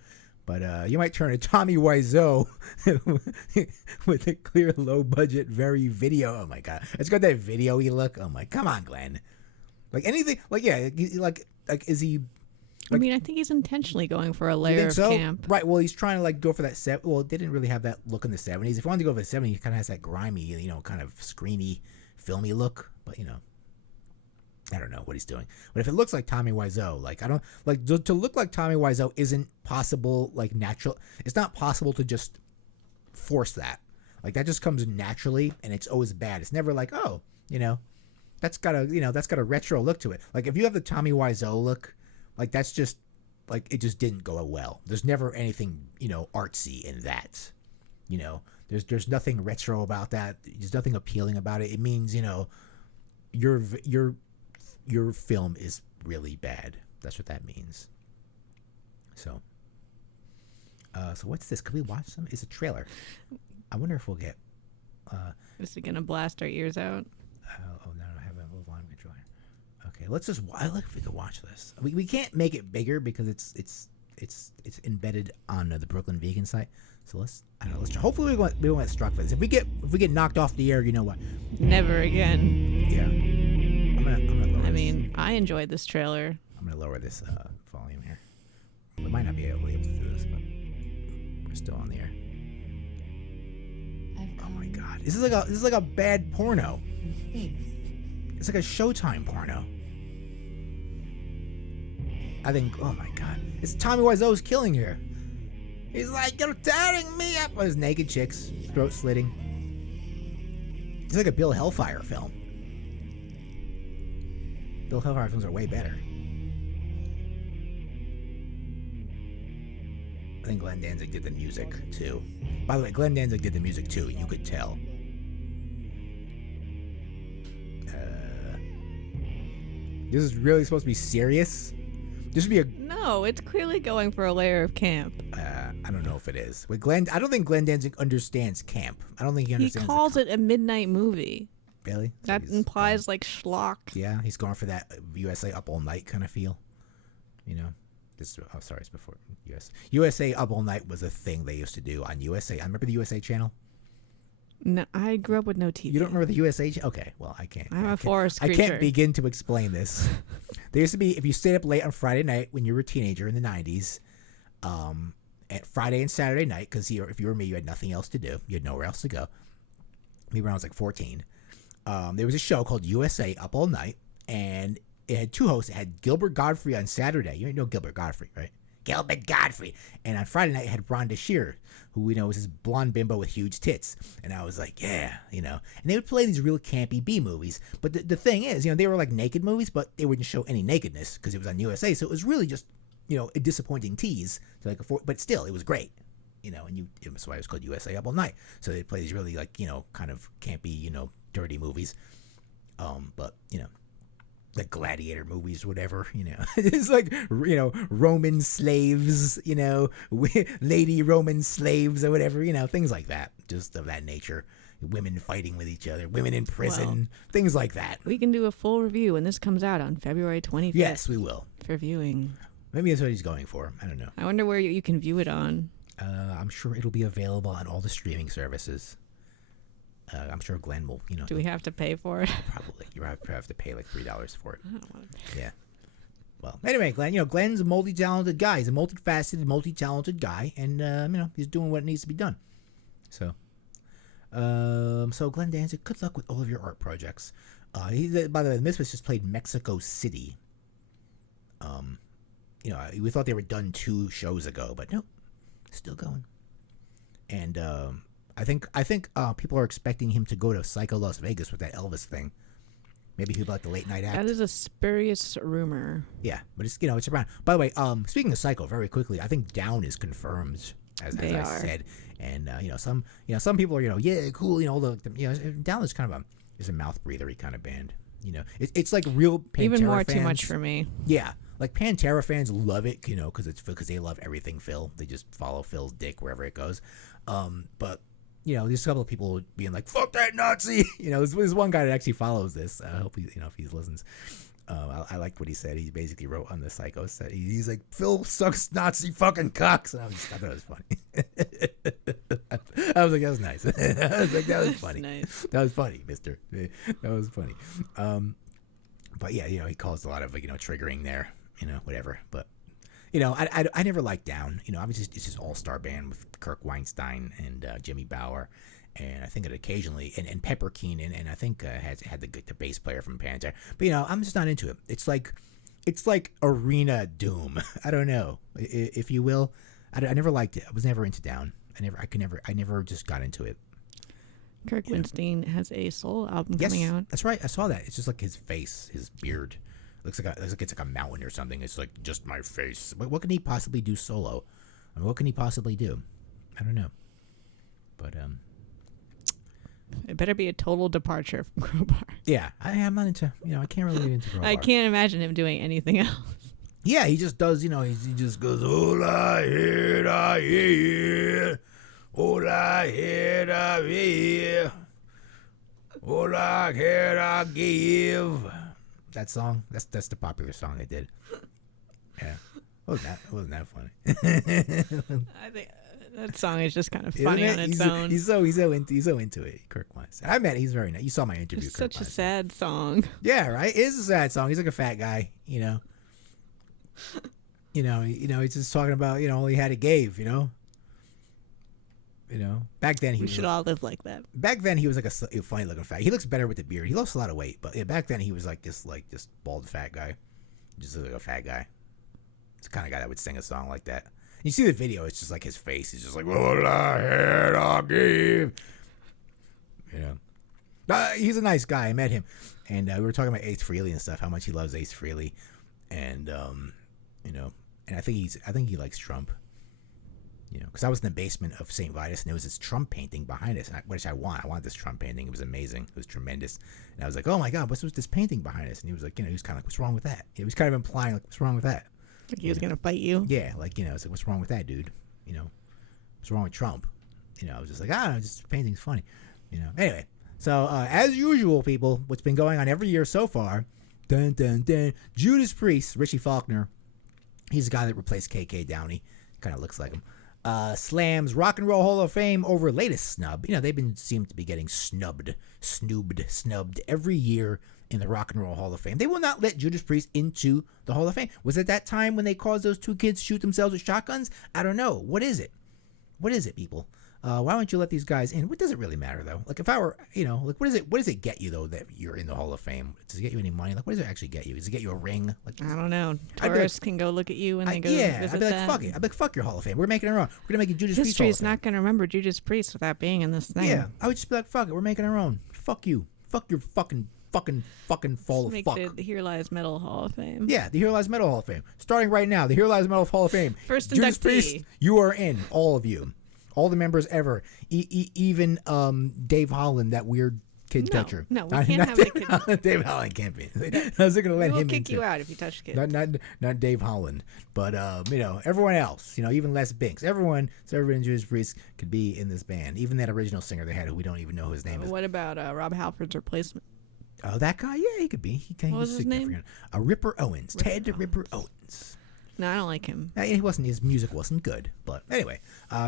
But you might turn to Tommy Wiseau with a clear, low-budget, very video. Oh, my God. It's got that video-y look. Oh, my. Come on, Glenn. Like, anything. Like, yeah. Like is he. Like, I mean, I think he's intentionally going for a layer of camp. Right. Well, he's trying to, like, go for that. Well, they didn't really have that look in the 70s. If you wanted to go for the 70s, it kind of has that grimy, you know, kind of screeny, filmy look. But, you know. I don't know what he's doing. But if it looks like Tommy Wiseau, like I don't like to look like Tommy Wiseau isn't possible, like natural. It's not possible to just force that. Like that just comes naturally and it's always bad. It's never like, oh, you know, that's got a retro look to it. Like if you have the Tommy Wiseau look, like that's just like it just didn't go well. There's never anything, you know, artsy in that. You know, there's nothing retro about that. There's nothing appealing about it. It means, you know, your film is really bad. That's what that means. So what's this? Can we watch some? It's a trailer. I wonder if we'll get. Is it gonna blast our ears out? Oh no, I have a little volume control here. Okay, let's just. I like if we could watch this. We can't make it bigger because it's embedded on the Brooklyn Vegan site. So let's. I don't know. Let's. Hopefully we won't get struck for this. If we get knocked off the air, you know what? Never again. Yeah. I'm gonna lower this. I enjoyed this trailer. I'm gonna lower this volume here. We might not be able to do this, but we're still on the air. Oh my God! This is like a bad porno. It's like a Showtime porno. I think. Oh my God! It's Tommy Wiseau's killing her. He's like, you're tearing me up. With his naked chicks, throat slitting. It's like a Bill Hellfire film. Bill Hellfire films are way better. I think Glenn Danzig did the music too. By the way, Glenn Danzig did the music too. You could tell. This is really supposed to be serious. This would be a. No, it's clearly going for a layer of camp. I don't know if it is. With Glenn, I don't think Glenn Danzig understands camp. I don't think he understands. He calls it a midnight movie. Really? That implies like schlock. Yeah, he's going for that USA Up All Night kind of feel. You know, it's before USA Up All Night was a thing they used to do on USA. I remember the USA channel. No, I grew up with no TV. You don't remember the USA? Okay, well, I can't. I'm a forest I creature. can't begin to explain this. There used to be, if you stayed up late on Friday night when you were a teenager in the 90s, at Friday and Saturday night, because if you were me, you had nothing else to do. You had nowhere else to go. Maybe when I was like 14. There was a show called USA Up All Night, and it had two hosts. It had Gilbert Godfrey on Saturday. You know Gilbert Godfrey, right? Gilbert Godfrey. And on Friday night, it had Rhonda Shear, who we know was this blonde bimbo with huge tits. And I was like, yeah, you know. And they would play these real campy B movies. But the thing is, you know, they were like naked movies, but they wouldn't show any nakedness because it was on USA. So it was really just, you know, a disappointing tease. But still, it was great. You know, and that's why it was called USA Up All Night. So they play these really, like, you know, kind of campy, you know, dirty movies. But, you know, like gladiator movies, whatever, you know. It's like, you know, Roman slaves, you know, lady Roman slaves or whatever, you know, things like that, just of that nature. Women fighting with each other, women in prison, things like that. We can do a full review when this comes out on February 25th. Yes, we will. For viewing. Maybe that's what he's going for. I don't know. I wonder where you can view it on. I'm sure it'll be available on all the streaming services. I'm sure Glenn will, you know. Do we have to pay for it? Probably. You have to pay like $3 for it. I don't want to pay. Yeah. Well, anyway, Glenn, you know, Glenn's a multi-talented guy. He's a multifaceted, multi-talented guy, and you know, he's doing what needs to be done. So, so Glenn Danzig, good luck with all of your art projects. By the way, the Misfits just played Mexico City. You know, we thought they were done 2 shows ago, but no, still going. And I think people are expecting him to go to Psycho Las Vegas with that Elvis thing. Maybe he'd like the late night act. That is a spurious rumor. Yeah, but it's, you know, it's around. By the way, speaking of Psycho, very quickly, I think Down is confirmed, as I said. And you know, some people are, you know, yeah, cool, you know, you know, Down is kind of a mouth breathery kind of band. You know, it's like real Pantera Even more fans. too much for me. Yeah, like Pantera fans love it, you know, because they love everything Phil. They just follow Phil's dick wherever it goes. But you know, there's a couple of people being like, "Fuck that Nazi!" You know, there's one guy that actually follows this. I hope you know, if he listens. I liked what he said. He basically wrote on the Psycho set. He's like, "Phil sucks Nazi fucking cocks," and I thought it was funny. I was like, "That was nice." I was like, "That was funny." Nice. That was funny, Mister. That was funny. But yeah, you know, he caused a lot of, you know, triggering there. You know, whatever. But you know, I never liked Down. You know, obviously it's just all-star band with Kirk Weinstein and Jimmy Bauer, and I think it occasionally and Pepper Keenan, and I think had the bass player from Pantera. But you know, I'm just not into it. It's like arena doom. I don't know, if you will. I never liked it. I was never into Down. I never just got into it. Kirk Weinstein has a soul album coming out. That's right. I saw that. It's just like his face, his beard. Looks like it's like a mountain or something. It's like just my face. But what can he possibly do solo? I mean, what can he possibly do? I don't know. But It better be a total departure from Crowbar. yeah, I'm not into. You know, I can't really get into Crowbar. I can't imagine him doing anything else. Yeah, he just does. You know, he just goes, "Hola, here, hola, here, hola, here, I give." That song, that's the popular song they did. Yeah, wasn't that funny? I think that song is just kind of funny on its own. He's so into it. Kirk Weinstein. I met. He's very nice. You saw my interview. It's Kirk such a Weinstein. sad song. Yeah, right. It is a sad song. He's like a fat guy. You know. You know. He's just talking about, you know, all he had it gave. You know. Back then We should all live like that. Back then he was like a funny looking fat. He looks better with the beard. He lost a lot of weight, but yeah, back then he was like this bald fat guy, just like a fat guy. It's the kind of guy that would sing a song like that. And you see the video; it's just like his face. He's just like, "All I had I give." You know, he's a nice guy. I met him, and we were talking about Ace Frehley and stuff. How much he loves Ace Frehley, and you know, and I think he likes Trump. You know, because I was in the basement of St. Vitus, and there was this Trump painting behind us, which I want. I want this Trump painting. It was amazing. It was tremendous. And I was like, "Oh my God, what's this painting behind us?" And he was like, you know, he was kind of like, "What's wrong with that?" He was kind of implying, like, "What's wrong with that?" Like he was gonna fight you. Yeah, like, you know, it's like, "What's wrong with that, dude?" You know, "What's wrong with Trump?" You know, I was just like, just painting's funny. You know. Anyway, so as usual, people, what's been going on every year so far? Dun dun dun. Judas Priest, Richie Faulkner, He's the guy that replaced KK Downey. Kind of looks like him. Slams Rock and Roll Hall of Fame over latest snub. They've seem to be getting snubbed every year in the Rock and Roll Hall of Fame. They will not let Judas Priest into the Hall of Fame. Was it that time when they caused those two kids shoot themselves with shotguns? I don't know. What is it? What is it, people? Why don't you let these guys in? What does it really matter, though? Like, if I were, like, what does it get you, though, that you're in the Hall of Fame? Does it get you any money? Like, what does it actually get you? Does it get you a ring? Like, I don't know. Tourists can go look at you when they go visit I'd be like, that. fuck it. I'd be like, fuck your Hall of Fame. We're making our own. We're going to make a Judas Priest History Hall is of Fame. not going to remember Judas Priest without being in this thing. Yeah, I would just be like, fuck it. We're making our own. Fuck you. Fuck your fucking fall of Make fuck. the Here Lies Metal Hall of Fame. Yeah, the Here Lies Metal Hall of Fame. Starting right now, the Here Lies Metal Hall of Fame. First Judas inductee. Priest, you are in. All of you. All the members ever. Even Dave Holland, that weird kid toucher. No, we can't have a kid. Dave Holland can't be. I was going to let We'll him kick into you out if you touch kids. Not Dave Holland, but everyone else, even Les Binks, everyone in Judas Priest could be in this band. Even that original singer they had, who we don't even know who his name is. What about Rob Halford's replacement? Oh, that guy? Yeah, he could be. What was his name? Ripper Owens. Ted Ripper Owens. No, I don't like him. His music wasn't good. But anyway,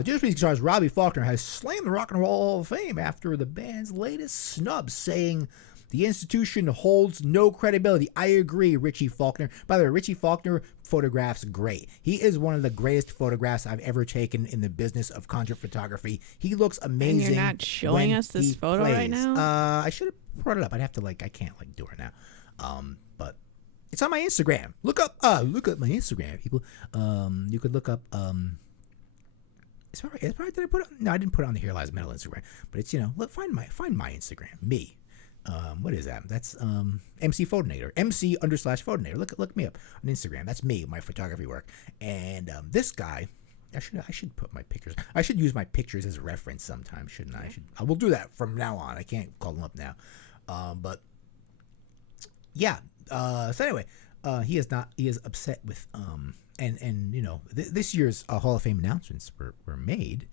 Judas Priest guitarist Robbie Faulkner has slammed the Rock and Roll Hall of Fame after the band's latest snub, saying the institution holds no credibility. I agree, Richie Faulkner. By the way, Richie Faulkner photographs great. He is one of the greatest photographs I've ever taken in the business of concert photography. He looks amazing. And you're not showing us this photo right now? I should have brought it up. I'd have to I can't do it now. But it's on my Instagram. Look up my Instagram, people. You could look up it's probably did I put it? No, I didn't put it on the Here Lies Metal Instagram. But it's find my Instagram. Me. What is that? That's MC Fodenator. MC_Fodenator. Look me up on Instagram. That's me, my photography work. And this guy, I should put my pictures. I should use my pictures as a reference sometime, shouldn't I? I will do that from now on. I can't call them up now. But yeah. So anyway, he is upset with this year's Hall of Fame announcements were made,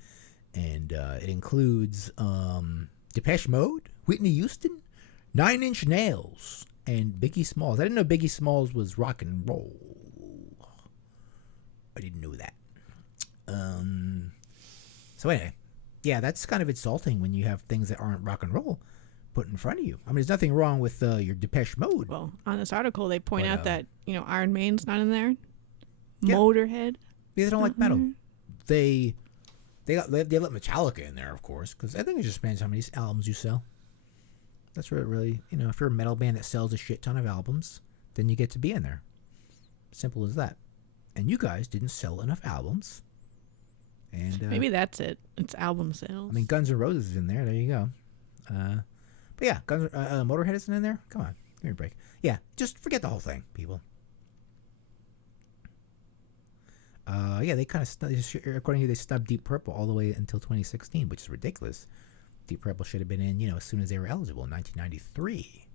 and it includes Depeche Mode, Whitney Houston, 9 Inch Nails, and Biggie Smalls. I didn't know Biggie Smalls was rock and roll. I didn't know that. So anyway, yeah, that's kind of insulting when you have things that aren't rock and roll put in front of you. I mean, there's nothing wrong with your Depeche Mode. Well, on this article, they point out that Iron Maiden's not in there. Yeah. Motorhead. Yeah, they don't like metal. They let Metallica in there, of course, because I think it just depends how many albums you sell. That's where it really, if you're a metal band that sells a shit ton of albums, then you get to be in there. Simple as that. And you guys didn't sell enough albums. And maybe that's it. It's album sales. I mean, Guns N' Roses is in there. There you go. But yeah, Motorhead isn't in there. Come on, give me a break. Yeah, just forget the whole thing, people. Yeah, they kind of according to they snubbed Deep Purple all the way until 2016, which is ridiculous. Deep Purple should have been in, as soon as they were eligible in 1993.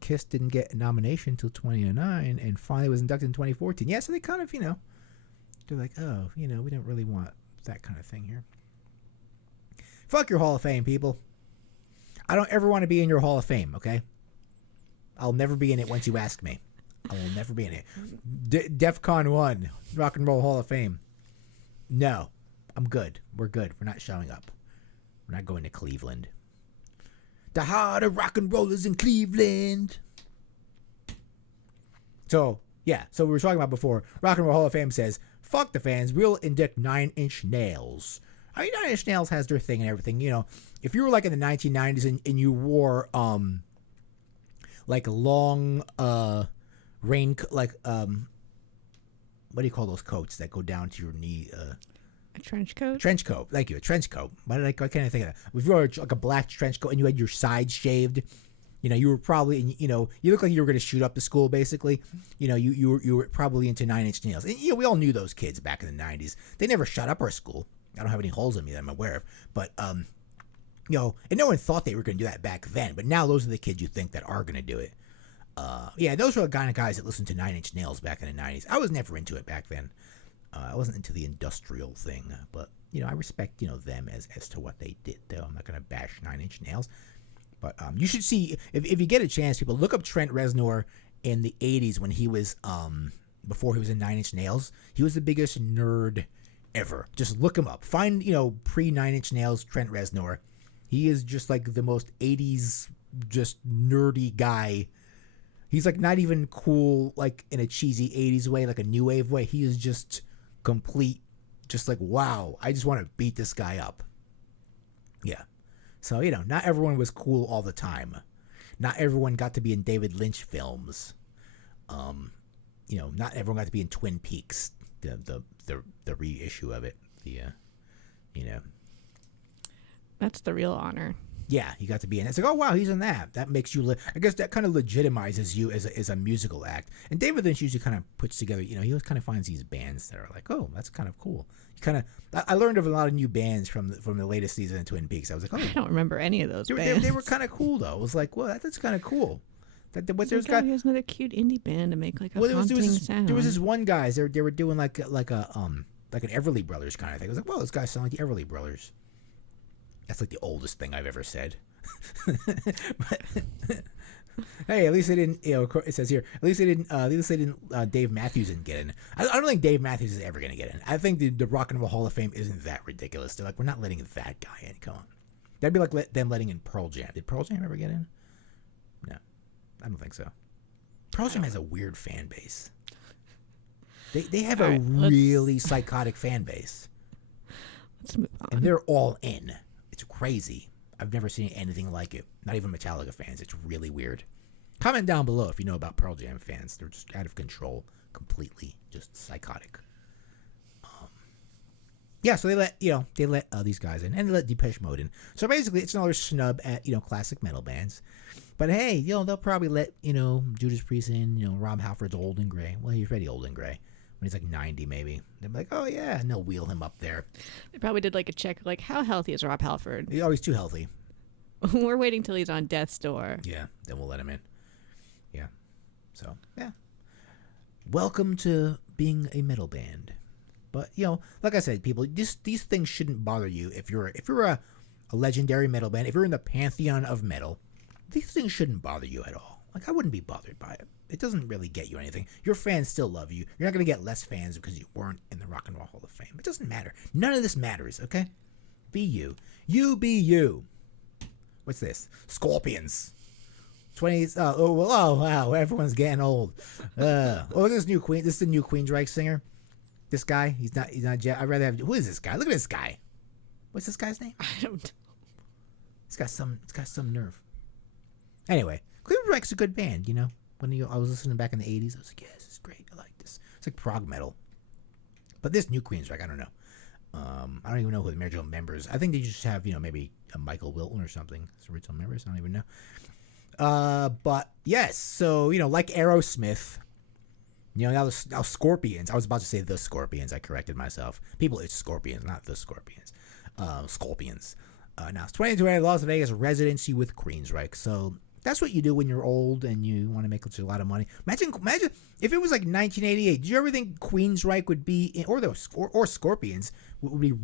Kiss didn't get a nomination until 2009, and finally was inducted in 2014. Yeah, so they kind of, they're like, oh, we don't really want that kind of thing here. Fuck your Hall of Fame, people. I don't ever want to be in your Hall of Fame, okay? I'll never be in it once you ask me. I will never be in it. DEFCON 1, Rock and Roll Hall of Fame. No, I'm good. We're good. We're not showing up. We're not going to Cleveland. The heart of rock and roll is in Cleveland. So, yeah. So we were talking about before. Rock and Roll Hall of Fame says, fuck the fans. We'll induct 9 Inch Nails. I mean, 9 Inch Nails has their thing and everything. If you were like in the 1990s and you wore like long rain, like what do you call those coats that go down to your knee? A trench coat? Trench coat. Thank you. A trench coat. Why can't I think of that? If you wore like a black trench coat and you had your sides shaved, you were probably, you look like you were going to shoot up the school, basically. You were probably into 9 Inch Nails. And, we all knew those kids back in the 90s. They never shut up our school. I don't have any holes in me that I'm aware of. But, and no one thought they were going to do that back then. But now those are the kids you think that are going to do it. Yeah, those were the kind of guys that listened to 9 Inch Nails back in the 90s. I was never into it back then. I wasn't into the industrial thing, but I respect them as to what they did. Though I'm not gonna bash 9 Inch Nails, but you should see if you get a chance, people look up Trent Reznor in the 80s when he was before he was in Nine Inch Nails. He was the biggest nerd ever. Just look him up. Find, pre Nine Inch Nails Trent Reznor. He is just like the most 80s just nerdy guy. He's like not even cool like in a cheesy 80s way, like a new wave way. He is just complete, just like, wow, I just want to beat this guy up. Yeah. So, not everyone was cool all the time. Not everyone got to be in David Lynch films. Not everyone got to be in Twin Peaks, the reissue of it. That's the real honor. Yeah, he got to be in it. It's like, oh, wow, he's in that. That makes you, I guess that kind of legitimizes you as a musical act. And David Lynch usually kind of puts together, he always kind of finds these bands that are like, oh, that's kind of cool. I learned of a lot of new bands from the latest season of Twin Peaks. I was like, oh. I don't remember any of those bands. They were kind of cool, though. I was like, well, that's kind of cool. Here's another cute indie band to make like a haunting sound. There was this one guy. They were doing like an Everly Brothers kind of thing. I was like, well, those guys sound like the Everly Brothers. That's like the oldest thing I've ever said. But, hey, at least they didn't. It says here. At least they didn't. Dave Matthews didn't get in. I don't think Dave Matthews is ever going to get in. I think the Rock and Roll Hall of Fame isn't that ridiculous. They're like, we're not letting that guy in. Come on, that'd be like them letting in Pearl Jam. Did Pearl Jam ever get in? No, I don't think so. Pearl Jam has a weird fan base. They have a really psychotic fan base. Let's move on. And they're all in. It's crazy. I've never seen anything like it. Not even Metallica fans. It's really weird. Comment down below if you know about Pearl Jam fans. They're just out of control. Completely just psychotic. Yeah, so they let these guys in. And they let Depeche Mode in. So basically, it's another snub at, classic metal bands. But hey, they'll probably let, Judas Priest in. Rob Halford's old and gray. Well, he's already old and gray. When he's like 90 maybe. They're like, oh yeah, and they'll wheel him up there. They probably did like a check, like how healthy is Rob Halford? He's too healthy. We're waiting till he's on death's door. Yeah, then we'll let him in. Yeah. So, yeah. Welcome to being a metal band. But, like I said, people, these things shouldn't bother you if you're a legendary metal band, if you're in the pantheon of metal. These things shouldn't bother you at all. Like, I wouldn't be bothered by it. It doesn't really get you anything. Your fans still love you. You're not going to get less fans because you weren't in the Rock and Roll Hall of Fame. It doesn't matter. None of this matters, okay? Be you. You be you. What's this? Scorpions. 20s. Oh, wow. Everyone's getting old. This new Queen. This is the new Queensryche singer. This guy. He's not I'd rather have. Who is this guy? Look at this guy. What's this guy's name? I don't know. It's got some nerve. Anyway, Queensryche's a good band, When I was listening back in the 80s, I was like, yeah, this is great. I like this. It's like prog metal. But this new Queensryche, I don't know. I don't even know who the original members. I think they just have, maybe a Michael Wilton or something as original members. I don't even know. But yes, so like Aerosmith, now Scorpions. I was about to say the Scorpions. I corrected myself. People, it's Scorpions, not the Scorpions. Scorpions. Now it's 2020 Las Vegas residency with Queensryche. So that's what you do when you're old and you want to make a lot of money. Imagine if it was like 1988. Do you ever think Queensryche would be in, or Scorpions would be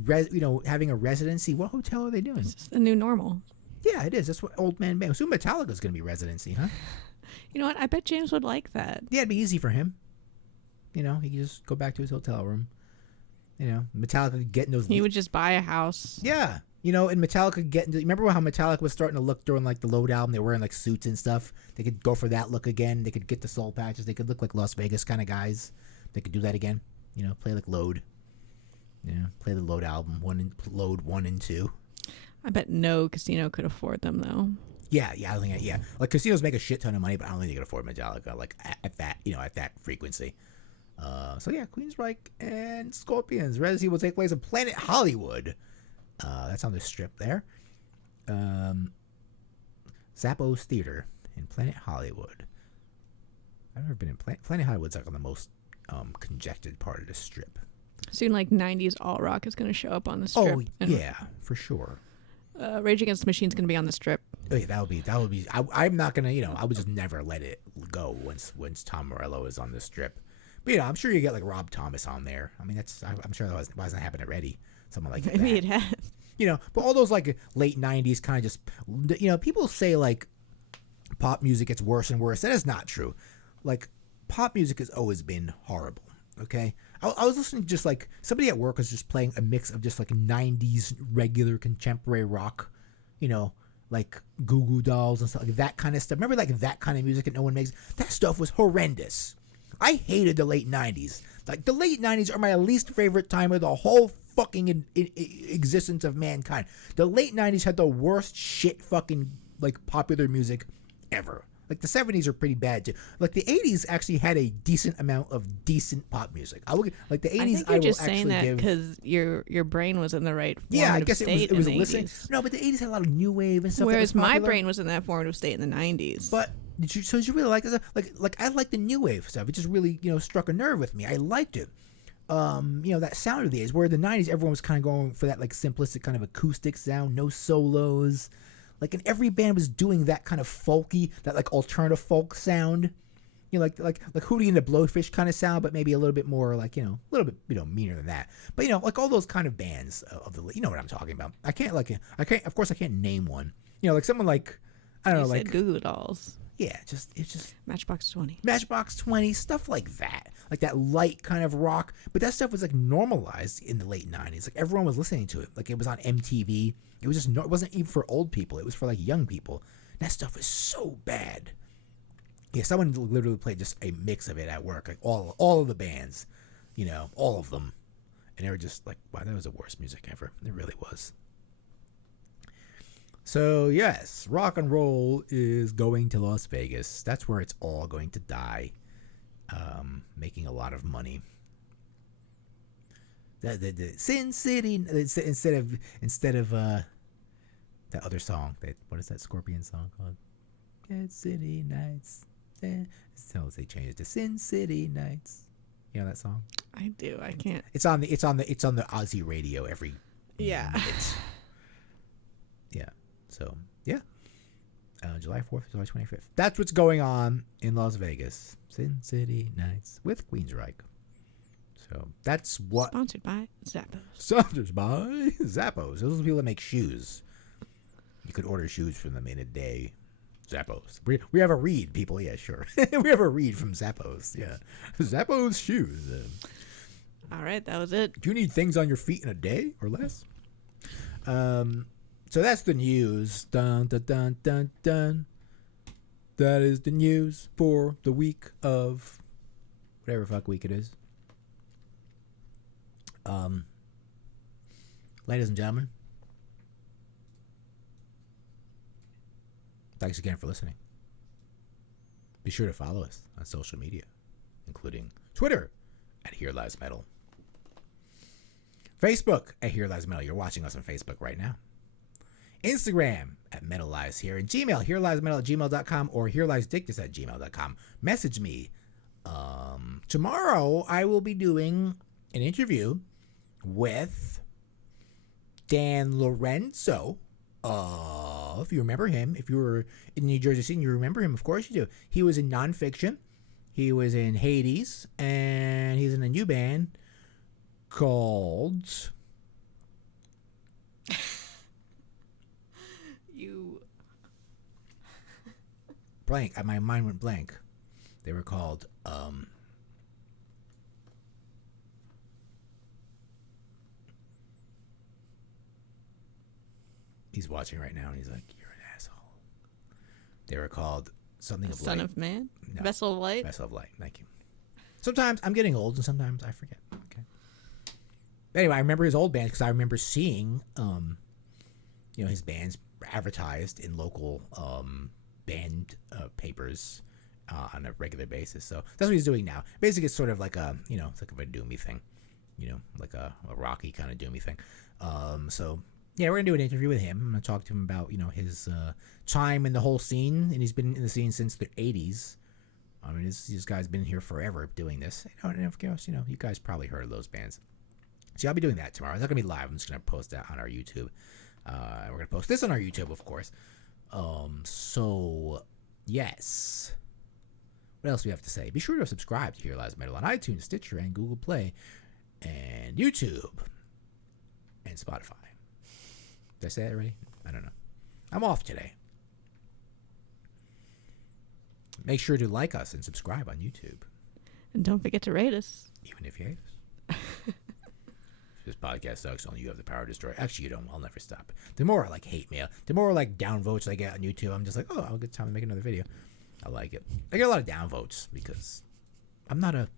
having a residency? What hotel are they doing? It's just the new normal. Yeah, it is. That's what old man band. So Metallica's going to be residency, huh? You know what? I bet James would like that. Yeah, it'd be easy for him. He could just go back to his hotel room. Metallica getting those. He would just buy a house. Yeah. And Metallica remember how Metallica was starting to look during like the Load album? They were wearing like suits and stuff. They could go for that look again. They could get the soul patches. They could look like Las Vegas kind of guys. They could do that again. Play like Load. Play the Load album, Load 1 and 2. I bet no casino could afford them though. Yeah, I think like casinos make a shit ton of money, but I don't think they can afford Metallica like at that frequency. So yeah, Queensryche and Scorpions. Residency will take place at Planet Hollywood. That's on the strip there. Zappos Theater in Planet Hollywood. I've never been in Planet Hollywood's like on the most congested part of the strip. Soon, like 90s alt rock is going to show up on the strip. Oh yeah, for sure. Rage Against the Machine's going to be on the strip. Oh, yeah, that would be. I'm not gonna. I would just never let it go once Tom Morello is on the strip. But I'm sure you get like Rob Thomas on there. I mean, I'm sure that wasn't happening already. Someone like that. Maybe it has. But all those like late 90s kind of just, people say like pop music gets worse and worse. That is not true. like pop music has always been horrible. Okay, I was listening to just like somebody at work was just playing a mix of just like 90s regular contemporary rock, you know, like Goo Goo Dolls and stuff like that kind of stuff. Remember like that kind of music that no one makes? That stuff was horrendous. I hated the late 90s. Like the late 90s are my least favorite time of the whole fucking existence of mankind. The late 90s had the worst shit fucking like popular music ever. Like the 70s are pretty bad too. Like the 80s actually had a decent amount of decent pop music. I will like the 80s. I think you're just saying that because your brain was in the right yeah. I guess state it was in the listening. 80s. No, but the 80s had a lot of new wave and stuff. Whereas my brain was in that formative state in the 90s. But did you really like this? Like I like the new wave stuff. It just really struck a nerve with me. I liked it. That sound of the 80s. Where the 90s everyone was kind of going for that like simplistic kind of acoustic sound, no solos. Like, and every band was doing that kind of folky, that like alternative folk sound, like Hootie and the Blowfish kind of sound, but maybe a little bit more like a little bit meaner than that. But like all those kind of bands of the, you know what I'm talking about. I can't of course I can't name one. Like someone like I don't know, like Goo Goo Dolls. Yeah, it's just Matchbox 20. Matchbox 20, stuff like that. Like that light kind of rock. But that stuff was like normalized in the late 90s. Like everyone was listening to it. Like it was on MTV. It was just it wasn't even for old people. It was for like young people. That stuff was so bad. Yeah, someone literally played just a mix of it at work. Like all of the bands, all of them. And they were just like, wow, that was the worst music ever. It really was. So, yes, rock and roll is going to Las Vegas. That's where it's all going to die, making a lot of money. The Sin City, instead of that other song, what is that Scorpion song called? Dead City Nights. So they changed it to Sin City Nights. You know that song? I do. I can't. It's on the Aussie radio every minute. Yeah. So, yeah. July 4th, July 25th. That's what's going on in Las Vegas. Sin City Nights with Queensryche. So, that's what... Sponsored by Zappos. Sponsored by Zappos. Those are the people that make shoes. You could order shoes from them in a day. Zappos. We have a read, people. Yeah, sure. We have a read from Zappos. Yeah. Zappos shoes. All right, that was it. Do you need things on your feet in a day or less? So that's the news. Dun, dun, dun, dun, dun. That is the news for the week of whatever fuck week it is. Ladies and gentlemen, thanks again for listening. Be sure to follow us on social media, including Twitter at Here Lies Metal, Facebook at Here Lies Metal. You're watching us on Facebook right now. Instagram at Metal Lies Here, and Gmail, hereliesmetal@gmail.com or hereliesdictus@gmail.com. Message me. Tomorrow I will be doing an interview with Dan Lorenzo. If you remember him, if you were in New Jersey scene, you remember him. Of course you do. He was in Nonfiction. He was in Hades, and he's in a new band called... blank. My mind went blank. They were called he's watching right now and he's like, you're an asshole. They were called something of Son light. of Man? No. Vessel of Light? Vessel of Light. Thank you. Sometimes I'm getting old and sometimes I forget. Okay. Anyway, I remember his old bands because I remember seeing his bands advertised in local band papers on a regular basis. So that's what he's doing now. Basically, it's sort of like a, it's like a doomy thing, like a rocky kind of doomy thing. So yeah, we're gonna do an interview with him. I'm gonna talk to him about his time in the whole scene, and he's been in the scene since the 80s. I mean, this guy's been here forever doing this. And of course, you guys probably heard of those bands. So I'll be doing that tomorrow. It's not gonna be live. I'm just gonna post that on our YouTube. We're gonna post this on our YouTube, of course. So yes. What else do we have to say? Be sure to subscribe to Here Lies Metal on iTunes, Stitcher, and Google Play, and YouTube, and Spotify. Did I say that already? I don't know. I'm off today. Make sure to like us and subscribe on YouTube. And don't forget to rate us. Even if you hate us. This podcast sucks. Only you have the power to destroy. Actually, you don't. I'll never stop. The more I hate mail, the more downvotes I get on YouTube, I'm just like, oh, I'll get time to make another video. I like it. I get a lot of downvotes because I'm not a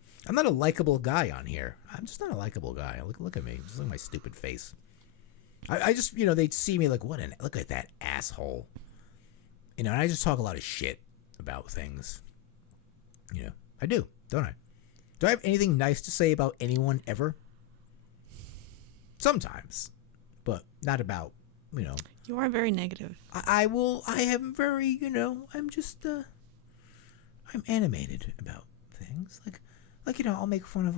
likable guy on here. I'm just not a likable guy. Look at me. Just look at my stupid face. I just, they'd see me look at that asshole. And I just talk a lot of shit about things. I do, don't I? Do I have anything nice to say about anyone ever? Sometimes, but not about, You are very negative. I am very, I'm just, I'm animated about things. I'll make fun of,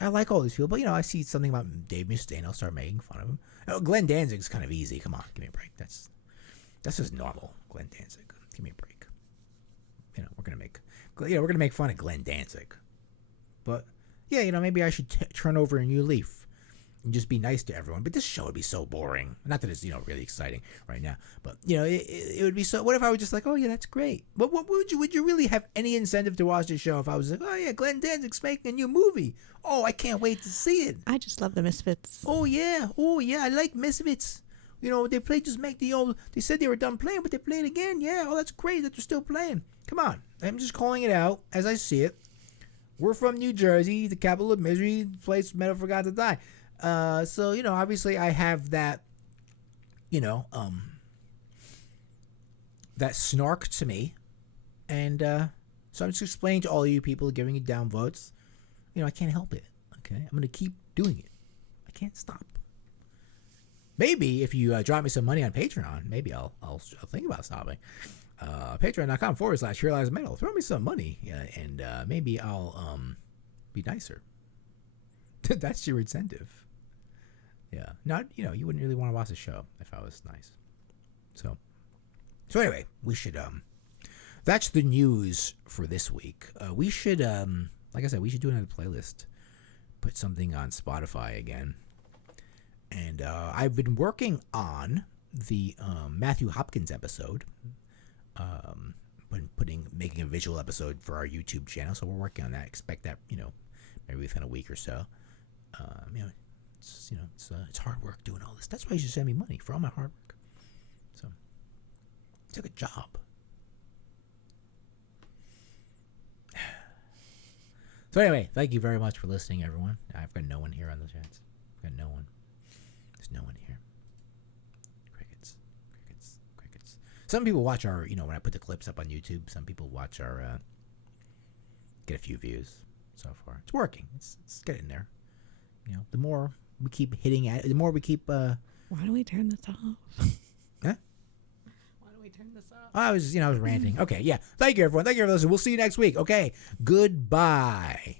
I like all these people, but, I see something about Dave Mustaine, I'll start making fun of him. Glenn Danzig's kind of easy. Come on, give me a break. That's just normal, Glenn Danzig. Give me a break. We're going to make fun of Glenn Danzig. But, yeah, maybe I should turn over a new leaf. And just be nice to everyone. But this show would be so boring. Not that it's, really exciting right now. But, it would be so... What if I was just like, oh, yeah, that's great. But what would you really have any incentive to watch this show if I was like, oh, yeah, Glenn Danzig's making a new movie. Oh, I can't wait to see it. I just love the Misfits. Oh, yeah, I like Misfits. They played just make the old... They said they were done playing, but they played again. Yeah, oh, that's great that they're still playing. Come on. I'm just calling it out as I see it. We're from New Jersey, the capital of misery, the place metal forgot to die. So, obviously I have that, that snark to me. And, so I'm just explaining to all you people giving it down votes, I can't help it. Okay. I'm going to keep doing it. I can't stop. Maybe if you drop me some money on Patreon, maybe I'll think about stopping. Patreon.com/hereliesmetal. Throw me some money. And, maybe I'll, be nicer. That's your incentive. Yeah. Not, you wouldn't really want to watch the show if I was nice. So anyway, we should, that's the news for this week. We should, like I said, we should do another playlist. Put something on Spotify again. And, I've been working on the, Matthew Hopkins episode. Making a visual episode for our YouTube channel. So we're working on that. Expect that, maybe within a week or so. It's hard work doing all this. That's why you should send me money for all my hard work. So it's like a job. So anyway, thank you very much for listening, everyone. I've got no one here on the chats. I've got no one. There's no one here. Crickets. Some people watch our, when I put the clips up on YouTube, some people watch our, get a few views so far. It's working. It's getting there. The more we keep hitting at it, the more we keep... Why don't we turn this off? Huh? Why don't we turn this off? I was ranting. Okay, yeah. Thank you, everyone. Thank you for listening. We'll see you next week. Okay, goodbye.